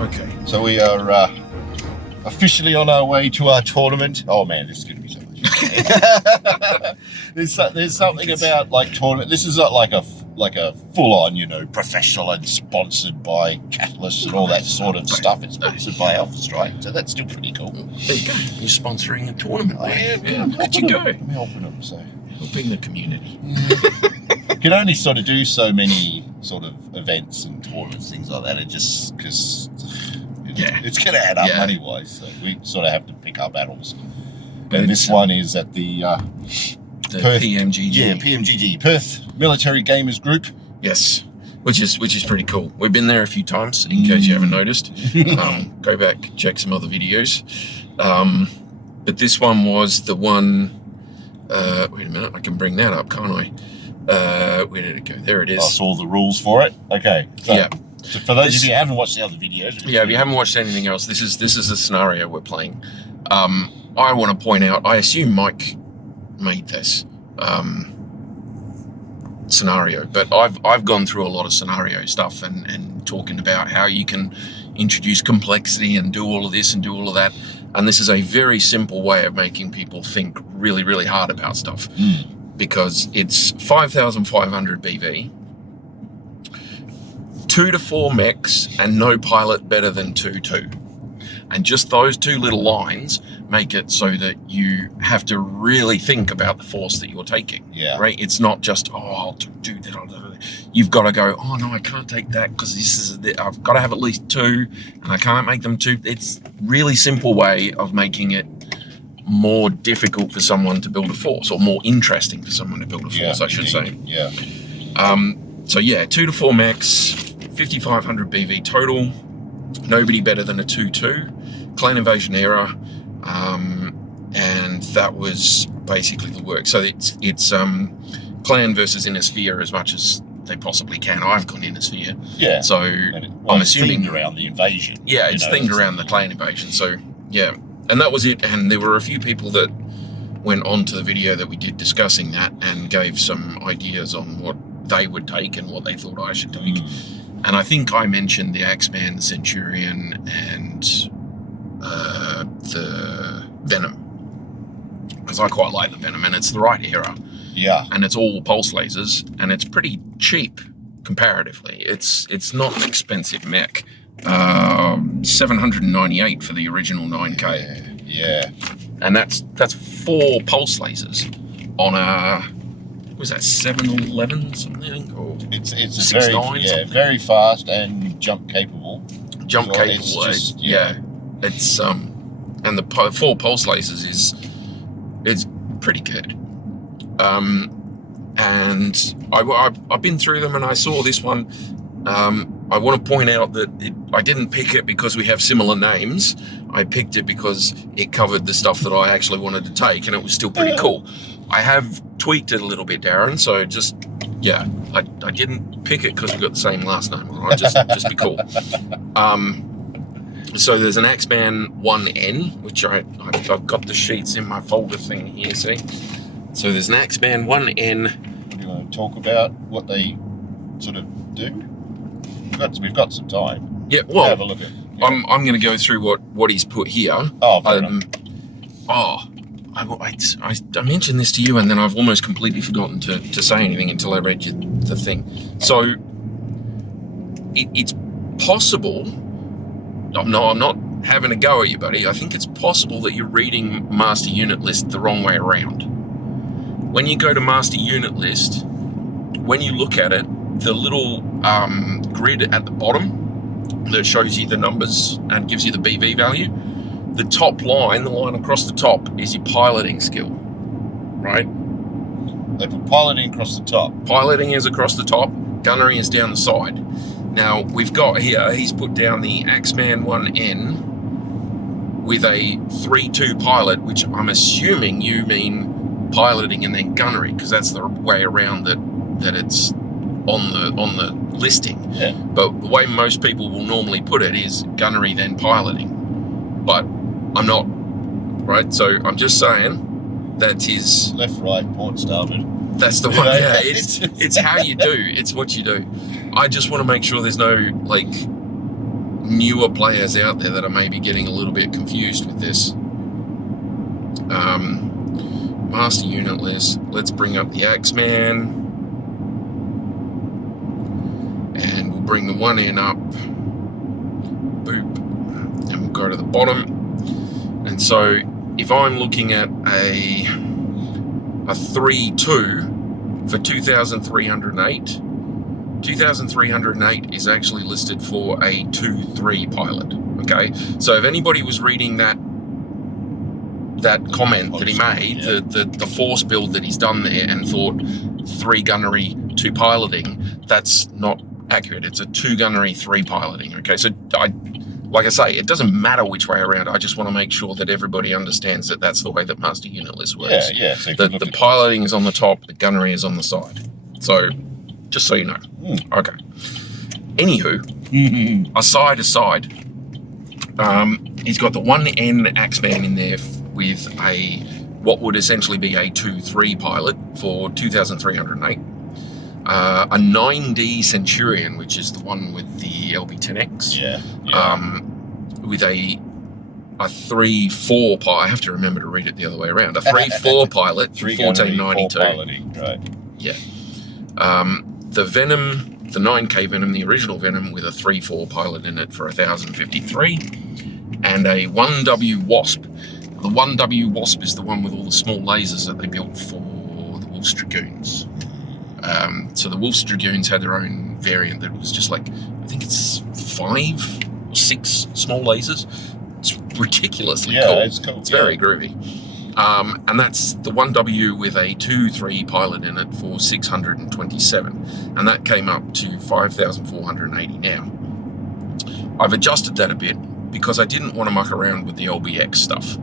Okay. So we are officially on our way to our tournament. Oh man, this is going to be so much fun. There's something about like tournament. This is not like a full-on, professional and sponsored by Catalyst and all that sort of stuff. It's sponsored by Alphas, right? So that's still pretty cool. There you go. You're sponsoring a tournament. Yeah, let you go. I'm helping them, so helping the community. You can only sort of do so many sort of events and tournaments, things like that. It just because it's going to add up money-wise. So we sort of have to pick our battles. And this one is at the Perth, PMGG. Yeah, PMGG, Perth Military Gamers Group. Yes, which is pretty cool. We've been there a few times, in case you haven't noticed. Go back, check some other videos. But this one was the one. Wait a minute, I can bring that up, can't I? Where did it go? There it is. I saw the rules for it. Okay. So, so for those of you who haven't watched the other videos, if you haven't watched anything else, this is the scenario we're playing. I want to point out, I assume Mike made this scenario, but I've gone through a lot of scenario stuff and talking about how you can introduce complexity and do all of this and do all of that. And this is a very simple way of making people think really, really hard about stuff. Because it's 5,500 BV, 2 to 4 mechs, and no pilot better than 2-2. And just those two little lines make it so that you have to really think about the force that you're taking. Yeah. Right? It's not just, I'll do that. You've got to go, oh no, I can't take that because I've got to have at least 2, and I can't make them 2. It's really simple way of making it more difficult for someone to build a force, or more interesting for someone to build a force, I should say. Yeah. So 2 to 4 mechs, 5,500 BV total, nobody better than a 2-2, clan invasion era, and that was basically the work. So it's clan versus inner sphere as much as they possibly can. I've gone inner sphere. Yeah. So I'm assuming themed around the invasion. Yeah, it's themed around the clan invasion. So yeah. And that was it. And there were a few people that went on to the video that we did discussing that and gave some ideas on what they would take and what they thought I should take. And I think I mentioned the Axeman, the Centurion, and the Venom. Because I quite like the Venom, and it's the right era. Yeah. And it's all pulse lasers, and it's pretty cheap comparatively. It's not an expensive mech. 798 for the original 9K. Yeah. And that's 4 pulse lasers on a, was that 711 something, or it's a very fast and jump capable. Capable. It's and the 4 pulse lasers is pretty good. And I've been through them, and I saw this one. I want to point out that I didn't pick it because we have similar names. I picked it because it covered the stuff that I actually wanted to take, and it was still pretty cool. I have tweaked it a little bit, Darren, so just, I didn't pick it because we got the same last name, all right? Just be cool. So there's an Axeman 1N, which I've got the sheets in my folder thing here, see? So there's an Axeman 1N. Do you want to talk about what they sort of do? We've got some time. Yeah, well, have a look at. Yeah. I'm going to go through what he's put here. Oh, fair enough. I mentioned this to you, and then I've almost completely forgotten to say anything until I read you the thing. So it's possible. No, I'm not having a go at you, buddy. I think it's possible that you're reading Master Unit List the wrong way around. When you go to Master Unit List, when you look at it, the little grid at the bottom that shows you the numbers and gives you the BV value, the top line, the line across the top, is your piloting skill, right? They put piloting across the top. Piloting is across the top, gunnery is down the side. Now, we've got here, he's put down the Axeman 1N with a 3-2 pilot, which I'm assuming you mean piloting and then gunnery, because that's the way around that it's on the listing. Yeah. But the way most people will normally put it is gunnery then piloting. But I'm not, right? So I'm just saying that is left, right, port, starboard. That's the one. Yeah, it's how you do. It's what you do. I just want to make sure there's no newer players out there that are maybe getting a little bit confused with this. Master unit list. Let's bring up the Axeman. And we'll bring the 1N up. Boop. And we'll go to the bottom. And so if I'm looking at a 3-2 for 2,308, 2,308 is actually listed for a 2-3 pilot. Okay, so if anybody was reading that comment that he made, the force build that he's done there, and thought 3 gunnery 2 piloting, that's not accurate. It's a 2 gunnery 3 piloting. Okay, so like I say, it doesn't matter which way around. I just want to make sure that everybody understands that that's the way that master unit list works. Yeah. So the piloting is on the top, the gunnery is on the side. So just so you know. Okay. Anywho, aside, he's got the 1N Axeman in there with what would essentially be a 2-3 pilot for 2,308. A 9D Centurion, which is the one with the LB-10X. With a 3-4 pilot. I have to remember to read it the other way around. A 3-4 pilot for 1492. Right. Yeah. The Venom, the 9K Venom, the original Venom, with a 3-4 pilot in it for 1,053. And a 1W Wasp. The 1W Wasp is the one with all the small lasers that they built for the Wolf's Dragoons. So the Wolf's Dragoons had their own variant that was just like, I think it's 5 or 6 small lasers. It's ridiculously cool. It's cool. It's very groovy. And that's the 1W with a 2-3 pilot in it for 627. And that came up to 5,480 now. I've adjusted that a bit because I didn't want to muck around with the LBX stuff.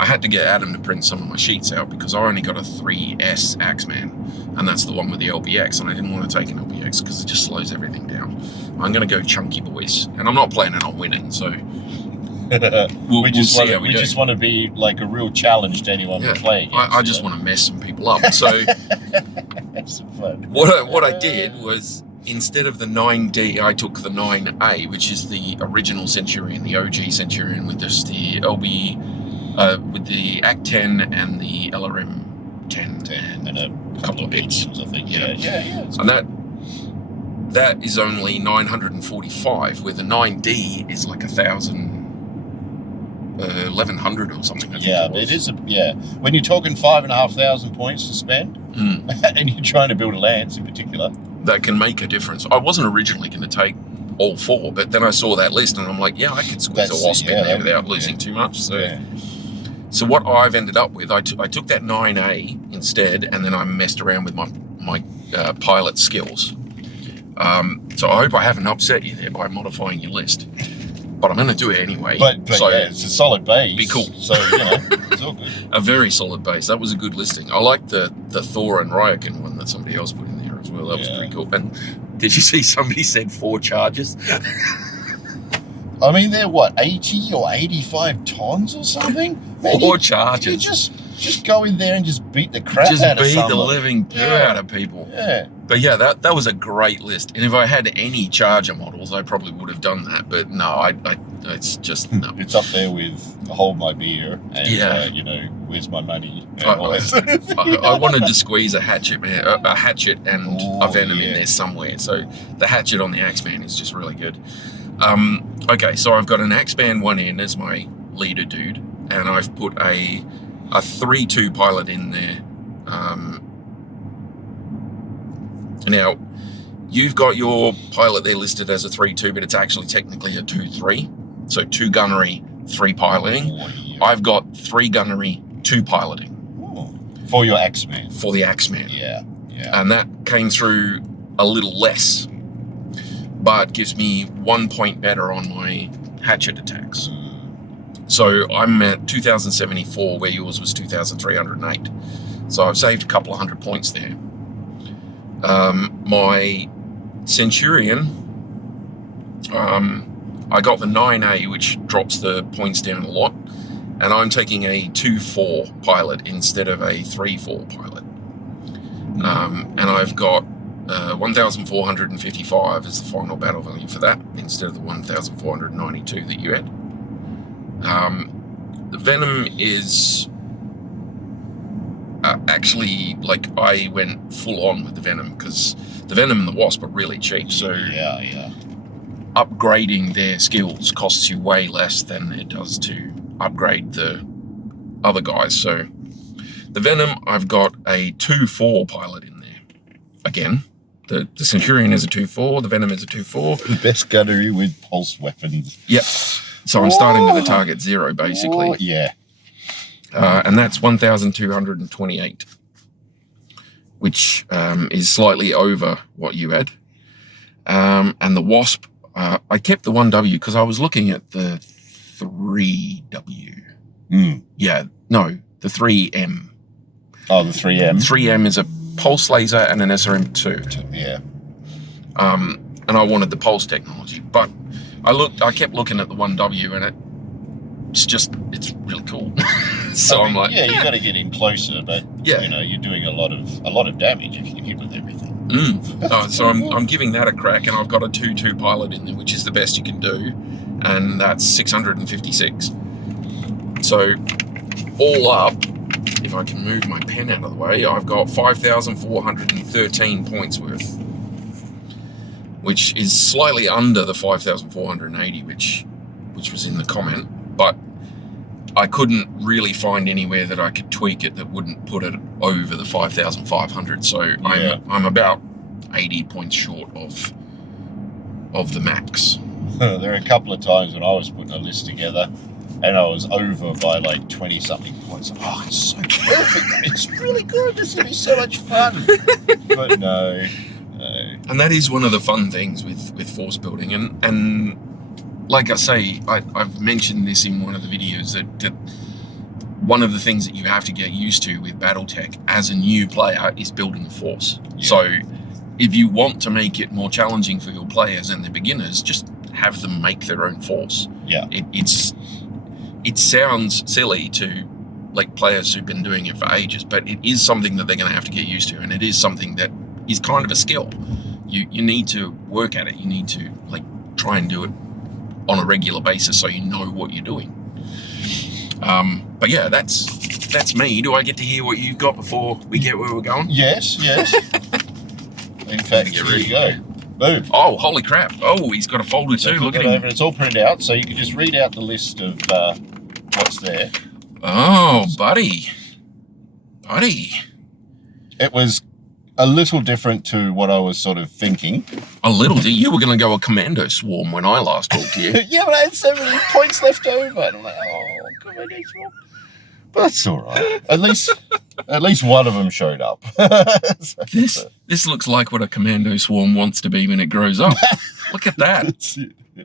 I had to get Adam to print some of my sheets out because I only got a 3S Axeman, and that's the one with the LBX, and I didn't want to take an LBX because it just slows everything down. I'm going to go chunky boys, and I'm not planning on winning, so we just want to be like a real challenge to anyone we play against. I just want to mess some people up. So have some fun. What I did was, instead of the 9D, I took the 9A, which is the original Centurion, the OG Centurion, with just the LB, with the AC-10 and the LRM-10 and a couple of bits, I think. Yeah. And that is only 945, where the 9D is like 1,100 or something. I think it is. When you're talking 5,500 points to spend, and you're trying to build a lance in particular, that can make a difference. I wasn't originally going to take all 4, but then I saw that list and I'm like, I could squeeze a Wasp in there without losing too much. So what I've ended up with, I took that 9A instead, and then I messed around with my pilot skills. So I hope I haven't upset you there by modifying your list, but I'm going to do it anyway. But so, it's a solid base. Be cool. So it's all good. A very solid base. That was a good listing. I like the Thor and Ryokan one that somebody else put in there as well. That was pretty cool. And did you see somebody said 4 charges? I mean, they're what, 80 or 85 tons or something? 4 charges. You just go in there and just beat the crap out of someone. Just beat the living poo out of people. Yeah. But that was a great list. And if I had any Charger models, I probably would have done that. But no, it's just no. It's up there with Hold My Beer and Where's My Money? I wanted to squeeze a hatchet, man, a hatchet and a Venom in there somewhere. So the hatchet on the Axeman is just really good. Okay, so I've got an Axeman 1N as my leader dude, and I've put a 3-2 pilot in there. Now, you've got your pilot there listed as a 3-2, but it's actually technically a 2-3. So 2 gunnery, 3 piloting. I've got 3 gunnery, 2 piloting. For your Axeman. For the Axeman. Yeah. And that came through a little less, but gives me 1 point better on my hatchet attacks. So I'm at 2,074, where yours was 2,308. So I've saved a couple of 100 points there. My Centurion, I got the 9A, which drops the points down a lot, and I'm taking a 2-4 pilot instead of a 3-4 pilot. And I've got 1,455 is the final battle value for that, instead of the 1,492 that you had. The Venom is actually, like, I went full on with the Venom because the Venom and the Wasp are really cheap. So yeah. upgrading their skills costs you way less than it does to upgrade the other guys. So the Venom, I've got a 2-4 pilot in there. Again, the Centurion is a 2-4, the Venom is a 2-4. The best gunnery with pulse weapons. Yep. So I'm starting with a target 0, basically. Yeah. And that's 1,228, which is slightly over what you had. And the Wasp, I kept the 1W because I was looking at the 3W. Yeah, no, the 3M. Oh, the 3M. 3M is a pulse laser and an SRM2. Yeah. And I wanted the pulse technology, but I kept looking at the 1W, and it's really cool. So I'm like, yeah, you got to get in closer, but yeah, you're doing a lot of damage if you can hit with everything. So I'm giving that a crack, and I've got a 2-2 pilot in there, which is the best you can do, and that's 656. So all up, if I can move my pen out of the way, I've got 5,413 points worth, which is slightly under the 5,480, which was in the comment, but I couldn't really find anywhere that I could tweak it that wouldn't put it over the 5,500. So yeah. I'm about 80 points short of the max. There are a couple of times when I was putting a list together and I was over by like 20 something points. Oh, it's so perfect. It's really good. This is going to be so much fun. But no. And that is one of the fun things with force building. And like I say, I've mentioned this in one of the videos, that one of the things that you have to get used to with BattleTech as a new player is building a force. Yeah. So if you want to make it more challenging for your players and the beginners, just have them make their own force. Yeah. It sounds silly to like players who've been doing it for ages, but it is something that they're going to have to get used to, and it is something that is kind of a skill. You need to work at it. You need to like try and do it on a regular basis so you know what you're doing. But yeah, that's me. Do I get to hear what you've got before we get where we're going? Yes. In fact, here you go. Boom. Oh, holy crap. Oh, he's got a folder too. Look at him. Over. It's all printed out, so you can just read out the list of what's there. Oh, buddy. It was a little different to what I was sort of thinking. A little? You were going to go a commando swarm when I last talked to you. Yeah, but I had so many points left over. And I'm like, oh, commando swarm. But that's all right. At least one of them showed up. This looks like what a commando swarm wants to be when it grows up. Look at that.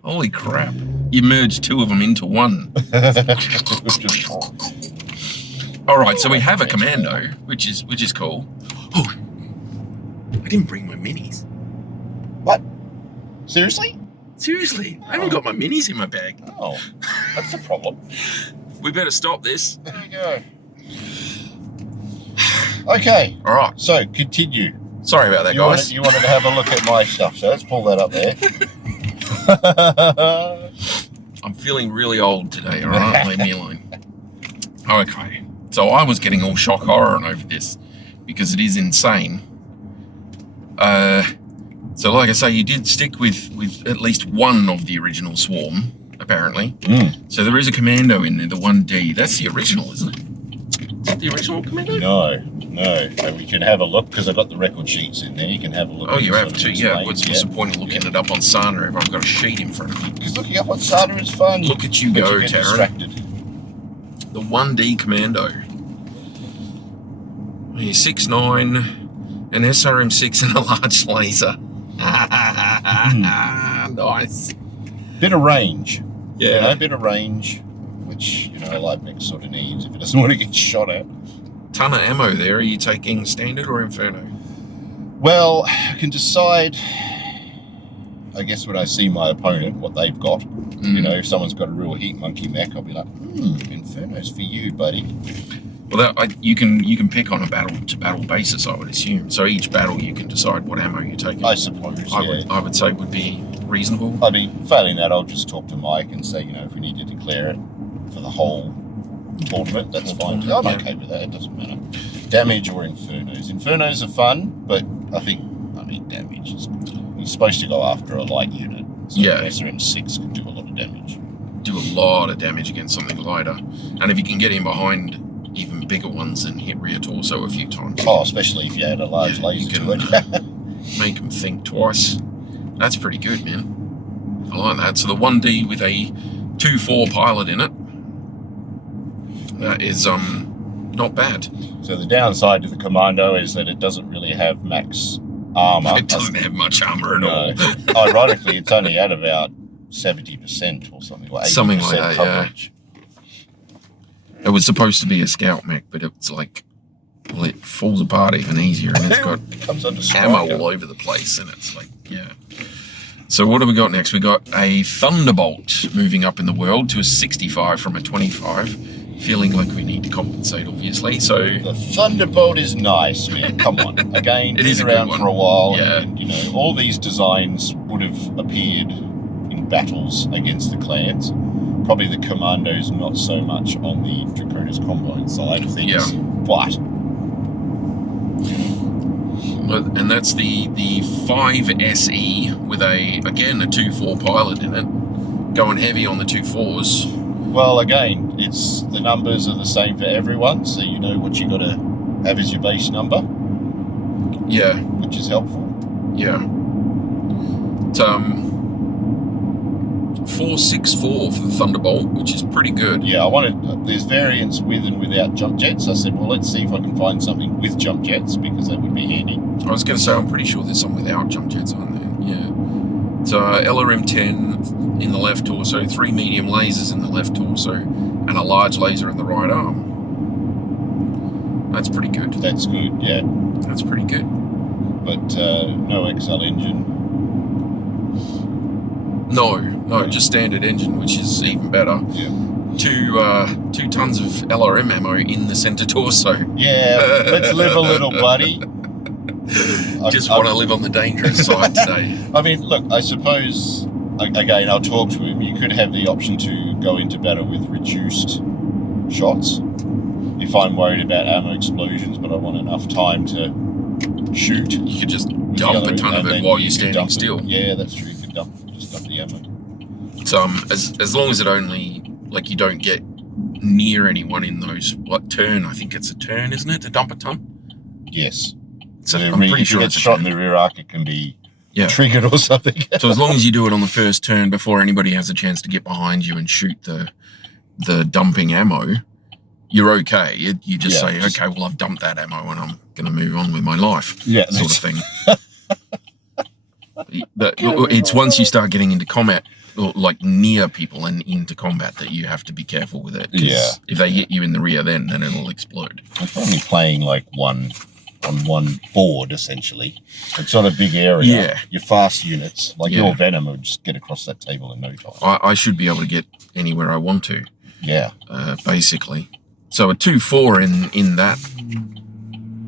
Holy crap. You merged two of them into one. All right, so we have a commando, which is cool. Oh, I didn't bring my minis. What? Seriously? Seriously, I haven't got my minis in my bag. Oh, that's a problem. We better stop this. There you go. Okay. All right. So, continue. Sorry about that, guys. You wanted to have a look at my stuff, so let's pull that up there. I'm feeling really old today, all right? Leave me alone. Okay. So I was getting all shock horror over this because it is insane. So like I say, you did stick with at least one of the original swarm, apparently. So there is a commando in there, the 1D. That's the original, isn't it? Is that the original commando? No. And we can have a look because I've got the record sheets in there. You can have a look. Oh, you have to? Yeah. What's the point of looking it up on Sana if I've got a sheet in front of me? Because looking up on Sana is fun. Look at you go, Taryn. Distracted. The 1D commando. He's 6'9", an SRM6 and a large laser. Nice. Bit of range. Yeah. A bit of range, which, Light Mech sort of needs if it doesn't want to get shot at. Ton of ammo there. Are you taking standard or Inferno? Well, I can decide, I guess, when I see my opponent, what they've got. If someone's got a real heat monkey mech, I'll be like, Inferno's for you, buddy. Well, you can pick on a battle-to-battle basis, I would assume. So each battle, you can decide what ammo you take. I suppose. I would say would be reasonable. I mean, failing that, I'll just talk to Mike and say, if we need to declare it for the whole tournament, that's fine. I'm okay with that. It doesn't matter. Damage or infernos. Infernos are fun, but damage is good. You're supposed to go after a light unit. So SRM6 can do a lot of damage. Do a lot of damage against something lighter, and if you can get in behind even bigger ones and hit rear torso a few times. Oh, especially if you had a large laser to it. Make them think twice. That's pretty good, man. I like that. So the 1D with a 2-4 pilot in it. That is not bad. So the downside to the Commando is that it doesn't really have max armor. It doesn't have much armor at all. Ironically, it's only at about 70% or something like 80% something like that. coverage. Yeah. It was supposed to be a scout mech, but it's like, well, it falls apart even easier, and it's got ammo all over the place, and it's like, yeah. So what do we got next? We got a Thunderbolt moving up in the world to a 65 from a 25. Feeling like we need to compensate, obviously. So the Thunderbolt is nice, man. Come on. Again, it is around for a while. Yeah. And, all these designs would have appeared in battles against the clans. Probably the Commandos not so much on the Draconis Combine side of things. Yeah. But and that's the 5SE with a 2-4 pilot in it, going heavy on the 2-4s. Well, again, it's the numbers are the same for everyone, so you know what you got to have as your base number. Yeah, which is helpful. Yeah. It's 464 for the Thunderbolt, which is pretty good. Yeah, there's variants with and without jump jets. I said, well, let's see if I can find something with jump jets, because that would be handy. I was going to say, I'm pretty sure there's some without jump jets on there. Yeah. So LRM-10 in the left torso, 3 medium lasers in the left torso, and a large laser in the right arm. That's pretty good. That's good, yeah. That's pretty good. But no XL engine. No, just standard engine, which is even better. Yeah. 2 tons of LRM ammo in the center torso. Yeah, let's live a little, buddy. Just want to live on the dangerous side today. I mean, look, I suppose, again, I'll talk to him. You could have the option to go into battle with reduced shots if I'm worried about ammo explosions, but I want enough time to shoot. You could just dump a ton of it while you're standing still. Yeah, that's true. You could just dump the ammo. So, as long as it only, like, you don't get near anyone in those, turn, I think it's a turn, isn't it, to dump a ton? Yes. So I'm pretty sure if you get shot in the rear arc, it can be triggered or something. So as long as you do it on the first turn before anybody has a chance to get behind you and shoot the dumping ammo, you're okay. You just say, okay, well, I've dumped that ammo and I'm going to move on with my life, sort of thing. But it's once you start getting into combat, like near people and into combat, that you have to be careful with it. Yeah. If they hit you in the rear, then it'll explode. I'm probably playing like on one board, essentially. It's not a big area. Yeah. Your fast units, like your Venom, will just get across that table in no time. I should be able to get anywhere I want to. Yeah. Basically. So a 2-4 in that.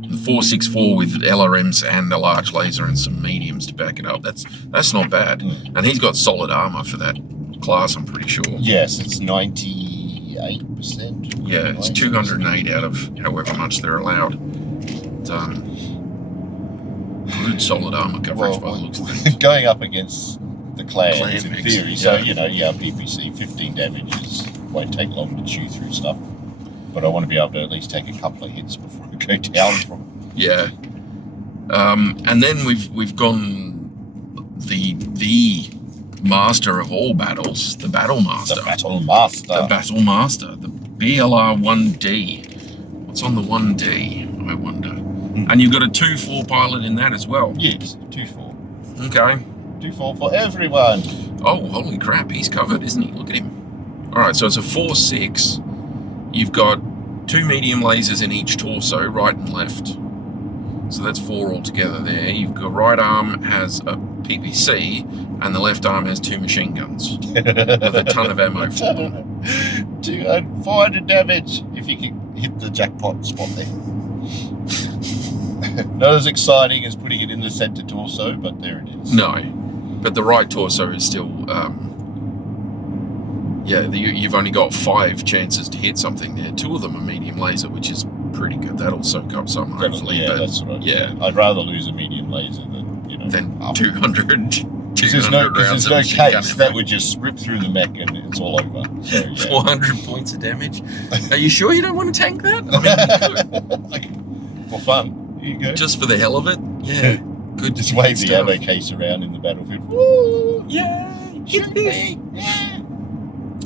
464 with LRMs and a large laser and some mediums to back it up. That's not bad. And he's got solid armor for that class, I'm pretty sure. Yes, it's 98%. Yeah, it's 208 out of however much they're allowed. Good solid armor coverage by the looks of things. Going up against the clans in mix, theory, so PPC 15 damage won't take long to chew through stuff. But I want to be able to at least take a couple of hits before I go down from it. Yeah. And then we've gone the master of all battles, the Battle Master. The Battle Master. The Battle Master, the BLR-1D. What's on the 1D, I wonder? And you've got a 2-4 pilot in that as well. Yes, 2-4. Okay. 2-4 for everyone. Oh, holy crap, he's covered, isn't he? Look at him. All right, so it's a 4-6. You've got 2 medium lasers in each torso, right and left. So that's 4 altogether there. You've got right arm has a PPC, and the left arm has 2 machine guns with a ton of ammo for them. 400 damage if you can. hit the jackpot spot there. Not as exciting as putting it in the center torso, but there it is. No, but the right torso is still, you've only got 5 chances to hit something there. 2 of them are medium laser, which is pretty good. That'll soak up some, hopefully. Yeah, but that's what I'd rather lose a medium laser than 200 there's no case that would just rip through the mech and it's all over. So, yeah. 400 points of damage. Are you sure you don't want to tank that? I mean, you could. For fun. Here you go. Just for the hell of it? Yeah. Good. Just wave the ammo case around in the battlefield. Woo! Yeah. Shoot me! Yeah.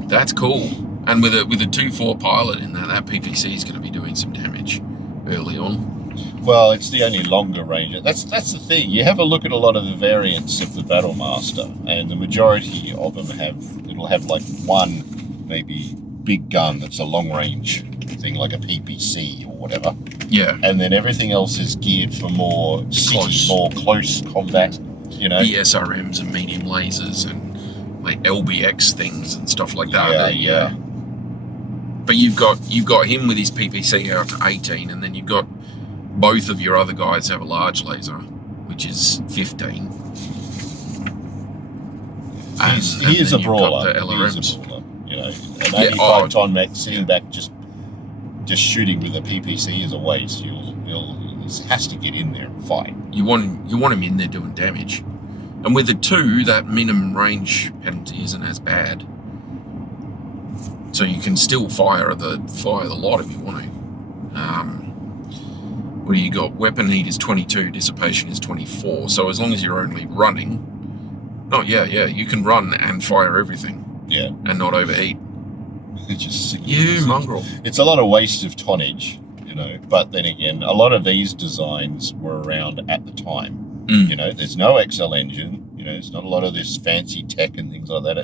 That's cool. And with a 2-4 pilot in there, that PPC is going to be doing some damage early on. Well, it's the only longer range. That's the thing. You have a look at a lot of the variants of the Battlemaster, and the majority of them it'll have like one maybe big gun that's a long range thing, like a PPC or whatever. Yeah. And then everything else is geared for more close combat. You know, the SRMs and medium lasers and like LBX things and stuff like that. Yeah. But you've got him with his PPC out to 18, and then you've got both of your other guys have a large laser, which is 15. He is a brawler. The LRMs. You know, an 85-ton mech sitting back just shooting with a PPC is a waste. He has to get in there and fight. You want him in there doing damage, and with the 2, that minimum range penalty isn't as bad. So you can still fire the lot if you want to. What do you got? Weapon heat is 22, dissipation is 24. So as long as you're only running, you can run and fire everything. Yeah. And not overheat. It's just mongrel. It's a lot of waste of tonnage, you know. But then again, a lot of these designs were around at the time. You know, there's no XL engine. You know, there's not a lot of this fancy tech and things like that.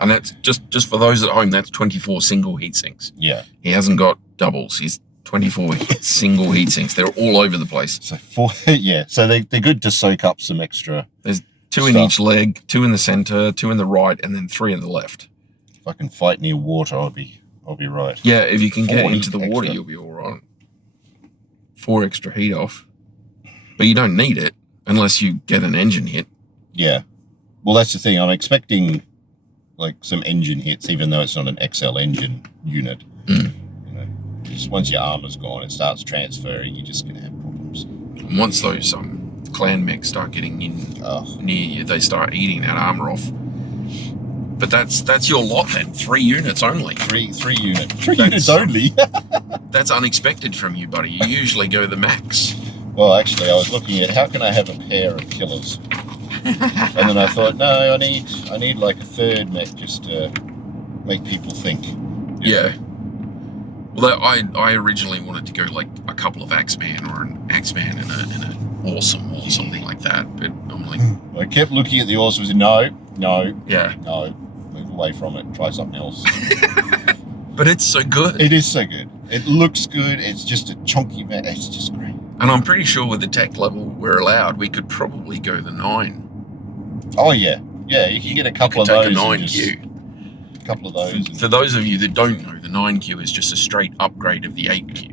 And that's just for those at home. That's 24 single heat sinks. Yeah. He hasn't got doubles. He's 24 single heat sinks. They're all over the place. So So they're good to soak up some extra. There's 2 in each leg, 2 in the center, 2 in the right, and then 3 in the left. If I can fight near water, I'll be right. Yeah, if you can get into the water, you'll be all right. 4 extra heat off, but you don't need it unless you get an engine hit. Yeah. Well, that's the thing. I'm expecting like some engine hits, even though it's not an XL engine unit. You know, just once your armor's gone, it starts transferring. You're just gonna have problems. And once those clan mechs start getting in near you, they start eating that armor off. But that's your lot then. 3 units only. 3 units. 3 units only. That's unexpected from you, buddy. You usually go the max. Well, actually, I was looking at how can I have a pair of killers. And then I thought, no, I need like a 3rd mech just to make people think. Yeah. Well, I originally wanted to go like a couple of Axeman or an Axeman and an Awesome or something like that, but I'm like... I kept looking at the Awesomes and no, move away from it, try something else. But it's so good. It is so good. It looks good, it's just a chunky mech, it's just great. And I'm pretty sure with the tech level we're allowed, we could probably go the 9. Oh yeah, you can get a couple of those. Take a 9Q. A couple of those. For those of you that don't know, the 9Q is just a straight upgrade of the 8Q.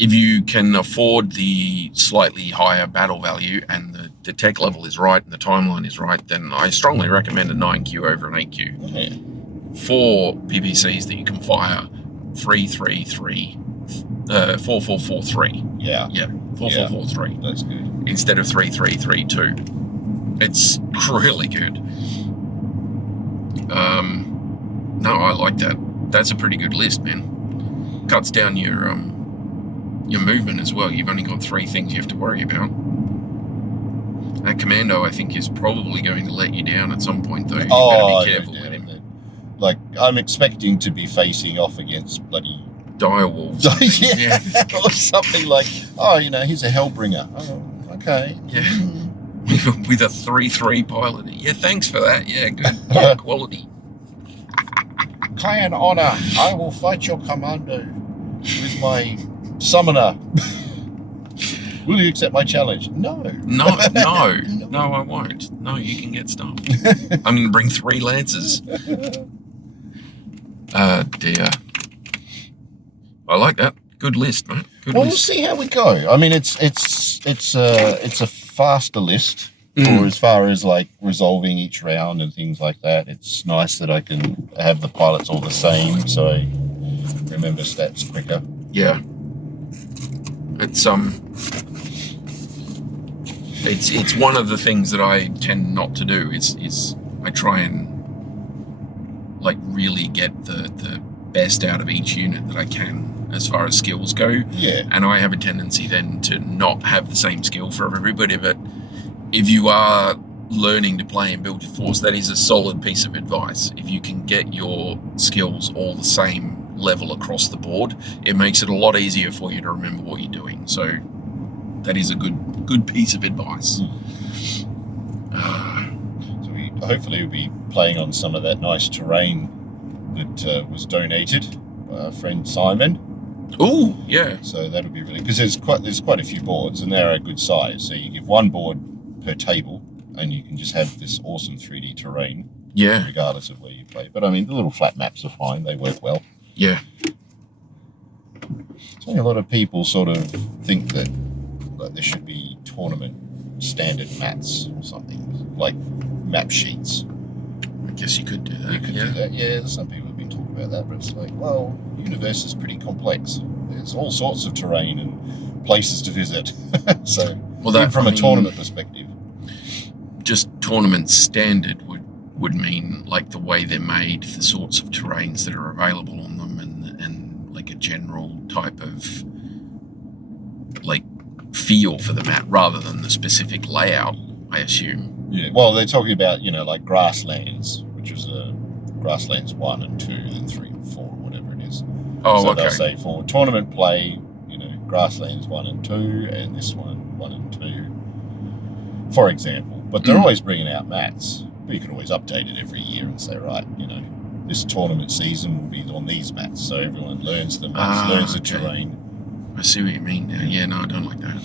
If you can afford the slightly higher battle value and the tech level is right and the timeline is right, then I strongly recommend a 9Q over an 8Q. Yeah. 4 PPCs that you can fire 3-3-3, 4-4-4-3. Yeah. 4-4-4-3. That's good. Instead of 3-3-3-2. It's really good. No, I like that. That's a pretty good list, man. Cuts down your movement as well. You've only got 3 things you have to worry about. That commando, I think, is probably going to let you down at some point, though. You've got to be careful with him. Like, I'm expecting to be facing off against bloody... direwolves. Yeah. Or something like, he's a Hellbringer. Oh, okay. Yeah. With a 3-3 pilot. Yeah, thanks for that. Yeah, good. Yeah, quality. Clan honor, I will fight your commando with my summoner. Will you accept my challenge? No, I won't. No, you can get stuff. I'm going to bring 3 lances. Dear. I like that. Good list, mate. Good Well, we'll list. see how we go. I mean, it's a faster list for as far as like resolving each round and things like that. It's nice that I can have the pilots all the same, so I remember stats quicker. Yeah. It's one of the things that I tend not to do is I try and like really get the best out of each unit that I can as far as skills go. Yeah. And I have a tendency then to not have the same skill for everybody, but if you are learning to play and build your force, that is a solid piece of advice. If you can get your skills all the same level across the board, it makes it a lot easier for you to remember what you're doing. So that is a good piece of advice. So we hopefully will be playing on some of that nice terrain that was donated by our friend Simon. Oh, yeah. So that'll be really, because there's quite a few boards and they're a good size. So you give one board per table and you can just have this awesome 3D terrain. Yeah. Regardless of where you play. But I mean, the little flat maps are fine. They work well. Yeah. I think a lot of people sort of think that there should be tournament standard mats or something, like map sheets. I guess you could do that. You could do that. Yeah, some people have been talking about that, but it's like, well, the universe is pretty complex. There's all sorts of terrain and places to visit. So, from a tournament perspective, just tournament standard would mean like the way they're made, the sorts of terrains that are available on them, and like a general type of like feel for the map rather than the specific layout, I assume. Yeah. Well, they're talking about, like grasslands, which is grasslands 1 and 2, then 3 and 4, or whatever it is. Oh, so okay. They'll say for tournament play, grasslands 1 and 2, and this one 1 and 2, for example. But they're always bringing out mats. But you can always update it every year and say, right, this tournament season will be on these mats, so everyone learns the mats, learns the terrain. I see what you mean now. Yeah, no, I don't like that.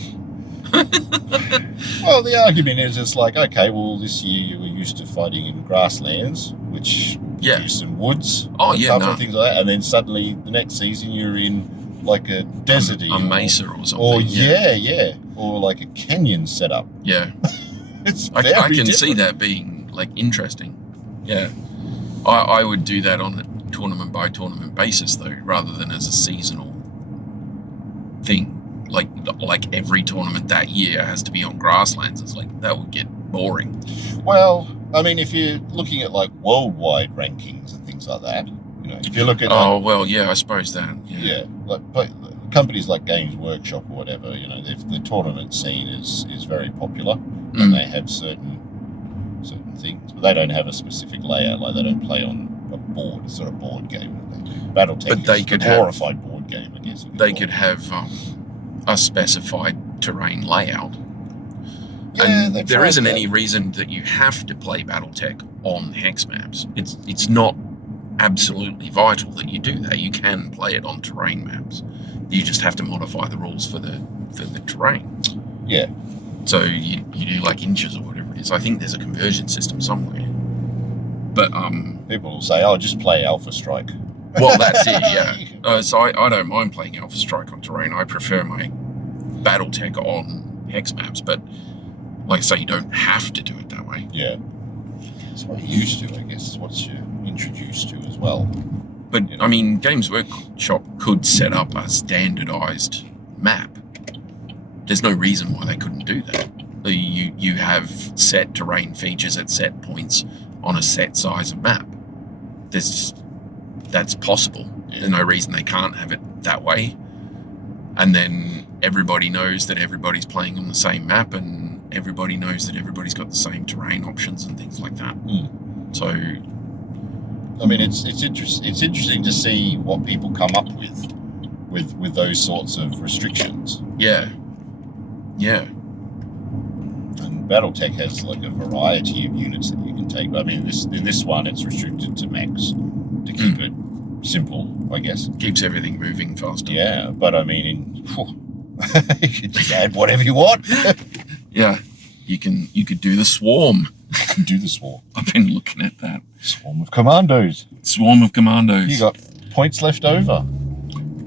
Well, the argument is it's like, okay, well, this year you were used to fighting in grasslands, which produce some woods, and things like that, and then suddenly the next season you're in like a deserty, a mesa or something. Or or like a canyon setup. Yeah, it's I can different. see that being like interesting. Yeah, I would do that on a tournament by tournament basis though, rather than as a seasonal thing. Like every tournament that year has to be on grasslands. It's like that would get boring. Well, I mean, if you're looking at like worldwide rankings and things like that, if you look at I suppose that. Yeah, but companies like Games Workshop or whatever, the tournament scene is very popular, and they have certain things, but they don't have a specific layout. Like they don't play on a board. It's not a board game. BattleTech is a glorified board game, I guess. They could have a specified terrain layout. Yeah, and there isn't any reason that you have to play BattleTech on hex maps. It's not absolutely vital that you do that. You can play it on terrain maps. You just have to modify the rules for the terrain. Yeah. So you do like inches or whatever it is. I think there's a conversion system somewhere. But people will say, "Oh, just play Alpha Strike." Well, that's it. Yeah. So I don't mind playing Alpha Strike on terrain. I prefer my BattleTech on hex maps. But like I say, you don't have to do it that way. Yeah. It's what you're used to, I guess. It's what you're introduced to as well. But I mean, Games Workshop could set up a standardized map. There's no reason why they couldn't do that. You have set terrain features at set points on a set size of map. That's possible. Yeah. There's no reason they can't have it that way. And then everybody knows that everybody's playing on the same map, and everybody knows that everybody's got the same terrain options and things like that. So, I mean, it's interesting to see what people come up with those sorts of restrictions. Yeah. And BattleTech has like a variety of units that you can take. I mean, in this one, it's restricted to mechs to keep it simple, I guess. Keeps everything moving faster. Yeah, but I mean, you could just add whatever you want. Yeah, you could do the swarm. Do the swarm. I've been looking at that. Swarm of commandos. Swarm of commandos. You got points left over.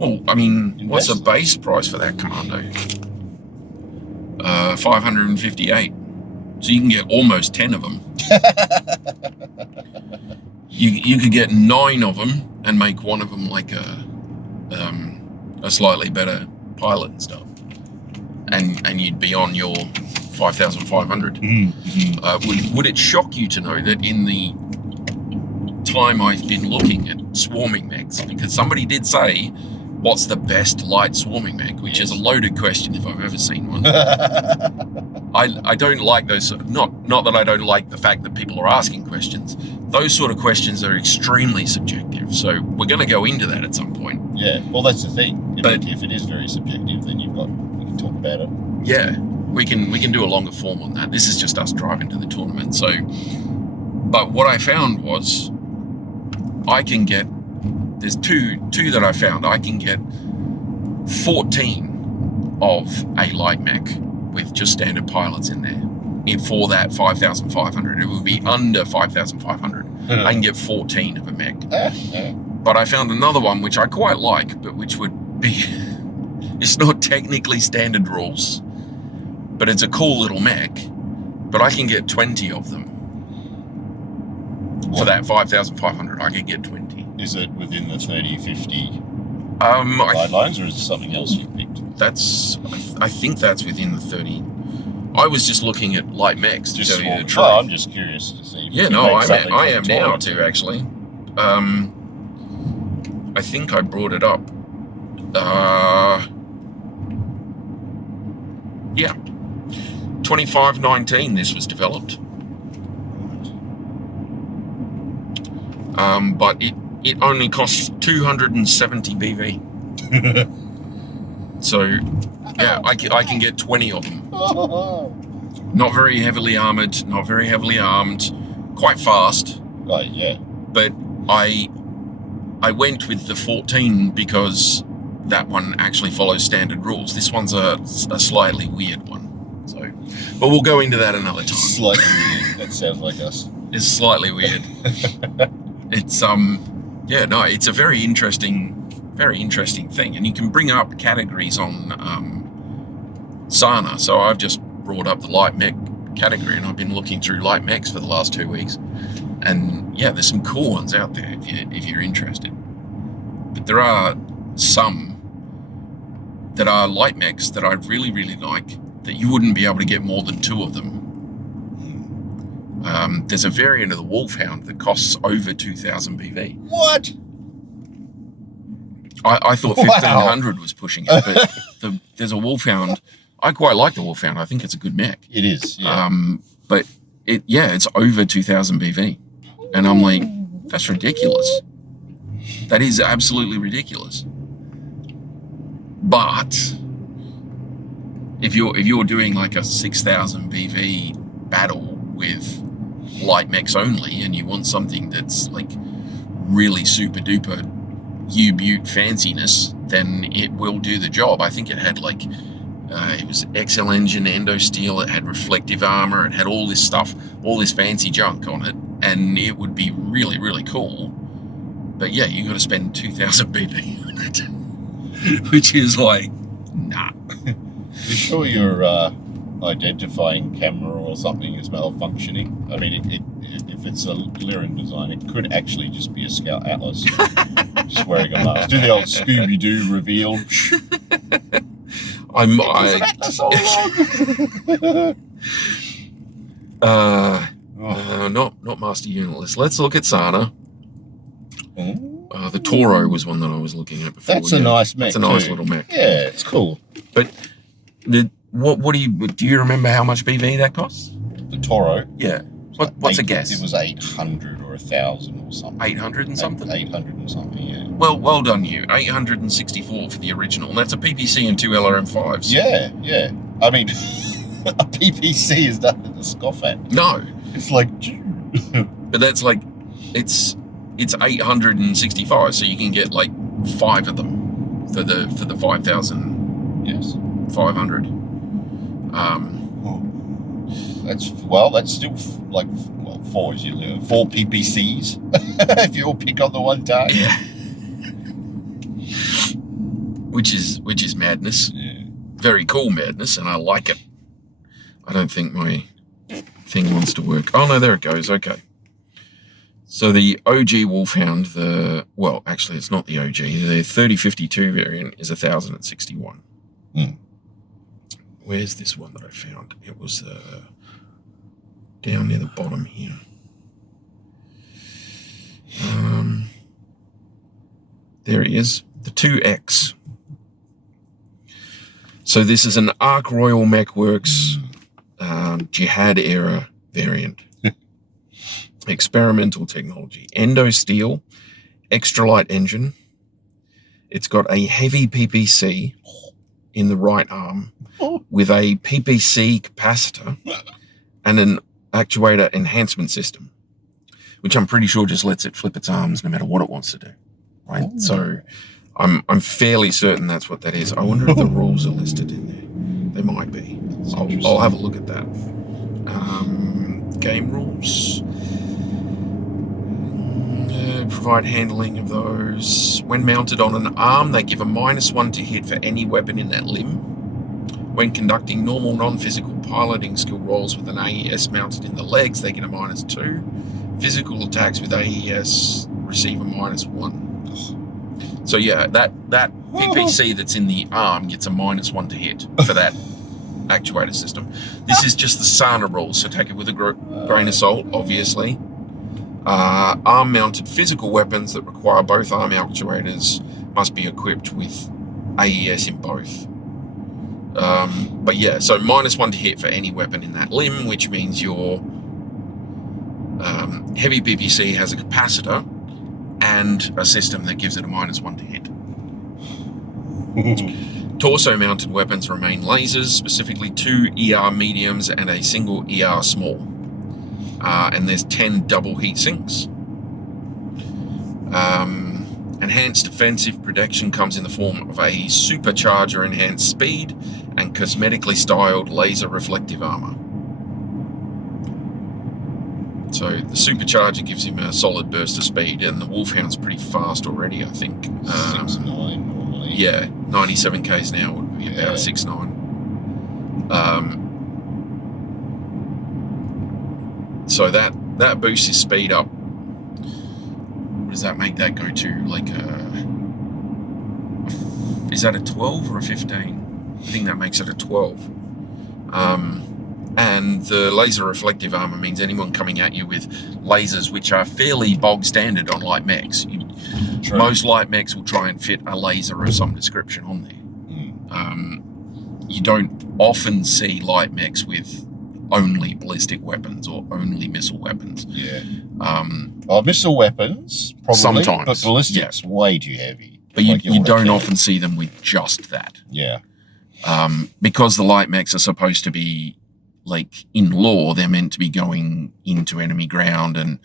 Well, I mean, what's the Invest. base price for that Commando? 558. So you can get almost 10 of them. You could get 9 of them and make one of them like a slightly better pilot and stuff, and you'd be on your 5,500. Would it shock you to know that in the time I've been looking at swarming mechs, because somebody did say, what's the best light swarming mech, which is a loaded question if I've ever seen one. I don't like those sort of, not that I don't like the fact that people are asking questions. Those sort of questions are extremely subjective, so we're going to go into that at some point. Yeah, well, that's the thing. If it is very subjective, then we can talk about it. Yeah, we can do a longer form on that. This is just us driving to the tournament. So, but what I found was, I can get, there's two that I found. I can get 14 of a light mech with just standard pilots in there. For that 5,500, it would be under 5,500. I can get 14 of a mech. But I found another one which I quite like, but which would be, it's not technically standard rules, but it's a cool little mech. But I can get 20 of them. For that 5,500, I could get 20. Is it within the 30-50 guidelines, or is it something else you picked? I think that's within the 30. I was just looking at light mechs to tell you the truth. Oh, I'm just curious to see. Yeah, no, I am now too, actually. I think I brought it up. Yeah. 2519 this was developed. But it only costs 270 BV. So, yeah, I can get 20 of them. Not very heavily armored, not very heavily armed, quite fast. Right, yeah. But I went with the 14 because that one actually follows standard rules. This one's a slightly weird one. So, but we'll go into that another time. Slightly weird. That sounds like us. It's slightly weird. It's yeah, no, it's a very interesting thing, and you can bring up categories on Sana. So I've just brought up the light mech category, and I've been looking through light mechs for the last 2 weeks, and yeah, there's some cool ones out there if you're interested. But there are some that are light mechs that I really, really like that you wouldn't be able to get more than 2 of them. There's a variant of the Wolfhound that costs over 2,000 BV. What? I thought 1,500 was pushing it, but there's a Wolfhound. I quite like the Wolfhound. I think it's a good mech. It is, yeah. But it's over 2,000 BV. And I'm like, that's ridiculous. That is absolutely ridiculous. But if you're doing like a 6,000 BV battle with light mechs only, and you want something that's like really super duper U-Butte fanciness, then it will do the job. I think it had like it was XL engine, endo steel, it had reflective armor, it had all this stuff, all this fancy junk on it, and it would be really, really cool. But yeah, you got to spend 2,000 BV on it, which is like, nah. You sure your identifying camera or something is malfunctioning? I mean, if it's a Lyran design, it could actually just be a Scout Atlas just wearing a mask. Do the old Scooby-Doo reveal. Not Master Unitless. Let's look at Sana. The Toro was one that I was looking at before. That's a nice mech. It's a nice little mech. Yeah, it's cool. But what do you remember how much BV that costs? The Toro. Yeah. What's a guess? It was 800 or 1,000 or something. 800 and something? 800 and something, yeah. Well done you. 864 for the original. And that's a PPC and 2 LRM5s. Yeah. I mean, a PPC is nothing to scoff at. No. It's like... But that's like, it's 865, so you can get like 5 of them for the 5,000. Yes. 500. That's still like 4 is usually 4 PPCs if you all pick on the one target. Yeah. which is madness. Yeah. Very cool madness, and I like it. I don't think my thing wants to work. Oh no, there it goes. Okay. So the OG Wolfhound, actually it's not the OG. The 3052 variant is 1,061. Where's this one that I found? It was down near the bottom here. There he is, the 2X. So this is an Arc Royal Mechworks Jihad era variant. Experimental technology. Endo steel, extra light engine. It's got a heavy PPC in the right arm with a PPC capacitor and an actuator enhancement system, which I'm pretty sure just lets it flip its arms no matter what it wants to do. Right? Ooh. So I'm fairly certain that's what that is. I wonder if the rules are listed in there. They might be. I'll have a look at that. Game rules. Provide handling of those. When mounted on an arm, they give a -1 to hit for any weapon in that limb. When conducting normal non-physical piloting skill rolls with an AES mounted in the legs, they get a -2. Physical attacks with AES receive a -1. So yeah, that PPC that's in the arm gets a -1 to hit for that actuator system. This is just the SANA rules, so take it with a grain of salt, obviously. Arm-mounted physical weapons that require both arm actuators must be equipped with AES in both. But yeah, so -1 to hit for any weapon in that limb, which means your heavy PPC has a capacitor and a system that gives it a -1 to hit. Torso-mounted weapons remain lasers, specifically 2 ER mediums and a single ER small. And there's 10 double heat sinks. Enhanced defensive protection comes in the form of a supercharger enhanced speed and cosmetically styled laser reflective armor. So the supercharger gives him a solid burst of speed, and the Wolfhound's pretty fast already, I think. 6.9 normally. Yeah, 97 k's an hour would be about a 6.9. So that boosts his speed up. What does that make that go to? Like is that a 12 or a 15? I think that makes it a 12. And the laser reflective armor means anyone coming at you with lasers, which are fairly bog standard on light mechs. Most light mechs will try and fit a laser of some description on there. You don't often see light mechs with only ballistic weapons or only missile weapons. Yeah. Missile weapons, probably. Sometimes. But ballistics, way too heavy. But you don't often see them with just that. Yeah. Because the light mechs are supposed to be, like, in lore, they're meant to be going into enemy ground and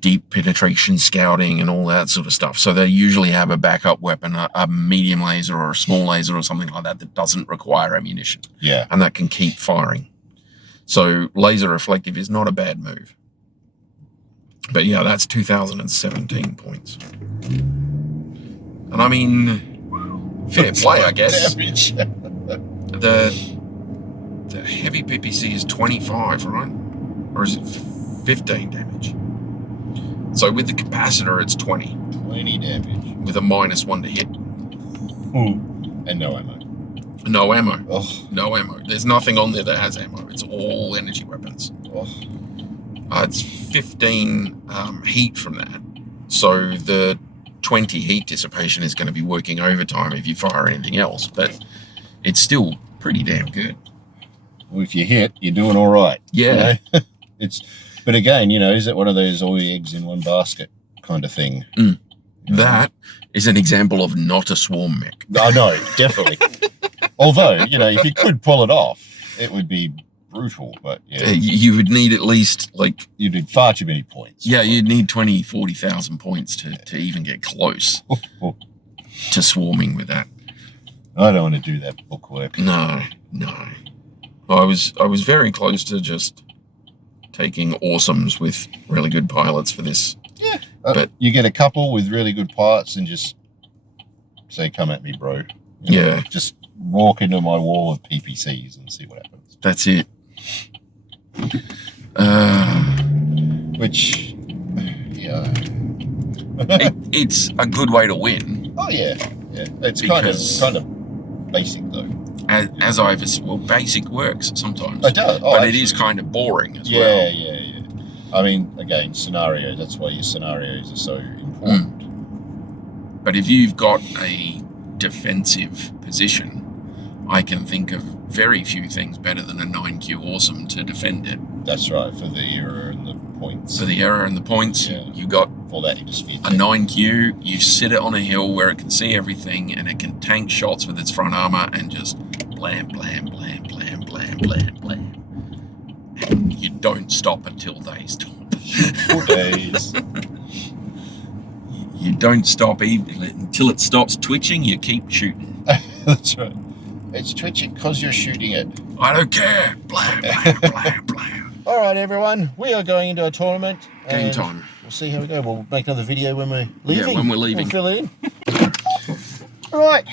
deep penetration scouting and all that sort of stuff. So they usually have a backup weapon, a medium laser or a small laser or something like that doesn't require ammunition. Yeah. And that can keep firing. So laser reflective is not a bad move. But yeah, that's 2017 points. And I mean, fair play, I guess. Damage. The heavy PPC is 25, right? Or is it 15 damage? So with the capacitor, it's 20. 20 damage. With a -1 to hit. And no ammo. No ammo. Oh. No ammo. There's nothing on there that has ammo. It's all energy weapons. Oh. It's 15 heat from that. So the 20 heat dissipation is going to be working overtime if you fire anything else. But it's still pretty damn good. Well, if you hit, you're doing all right. Yeah. You know? But again, is it one of those all your eggs in one basket kind of thing? That is an example of not a swarm mech. I know, definitely. Although, if you could pull it off, it would be brutal. But yeah, you would need at least you did far too many points. Yeah, you'd need 20, 40,000 points to even get close to swarming with that. I don't want to do that bookwork. No. I was very close to just taking awesomes with really good pilots for this. Yeah, but you get a couple with really good pilots and just say, "Come at me, bro." Yeah. Just walk into my wall of PPCs and see what happens. That's it. Which, yeah. It's a good way to win. Oh yeah. It's Because- kind of basic though. As basic works sometimes. It does. But it is kind of boring as well. Yeah. I mean, again, scenarios. That's why your scenarios are so important. But if you've got a defensive position, I can think of very few things better than a 9Q awesome to defend it. That's right, for the error and the points. For the error and the points, Yeah. you got For that, you just fit a 9Q, you sit it on a hill where it can see everything and it can tank shots with its front armor and just blam, blam, blam, blam, blam, blam, blam. And you don't stop until they stop. 4 days. You don't stop even until it stops twitching, you keep shooting. That's right. It's twitching because you're shooting it. I don't care. Blam, blam, blam, blam. All right, everyone. We are going into a tournament. Game and time. We'll see how we go. We'll make another video when we're leaving. Yeah, when we're leaving. We'll fill it in. All right.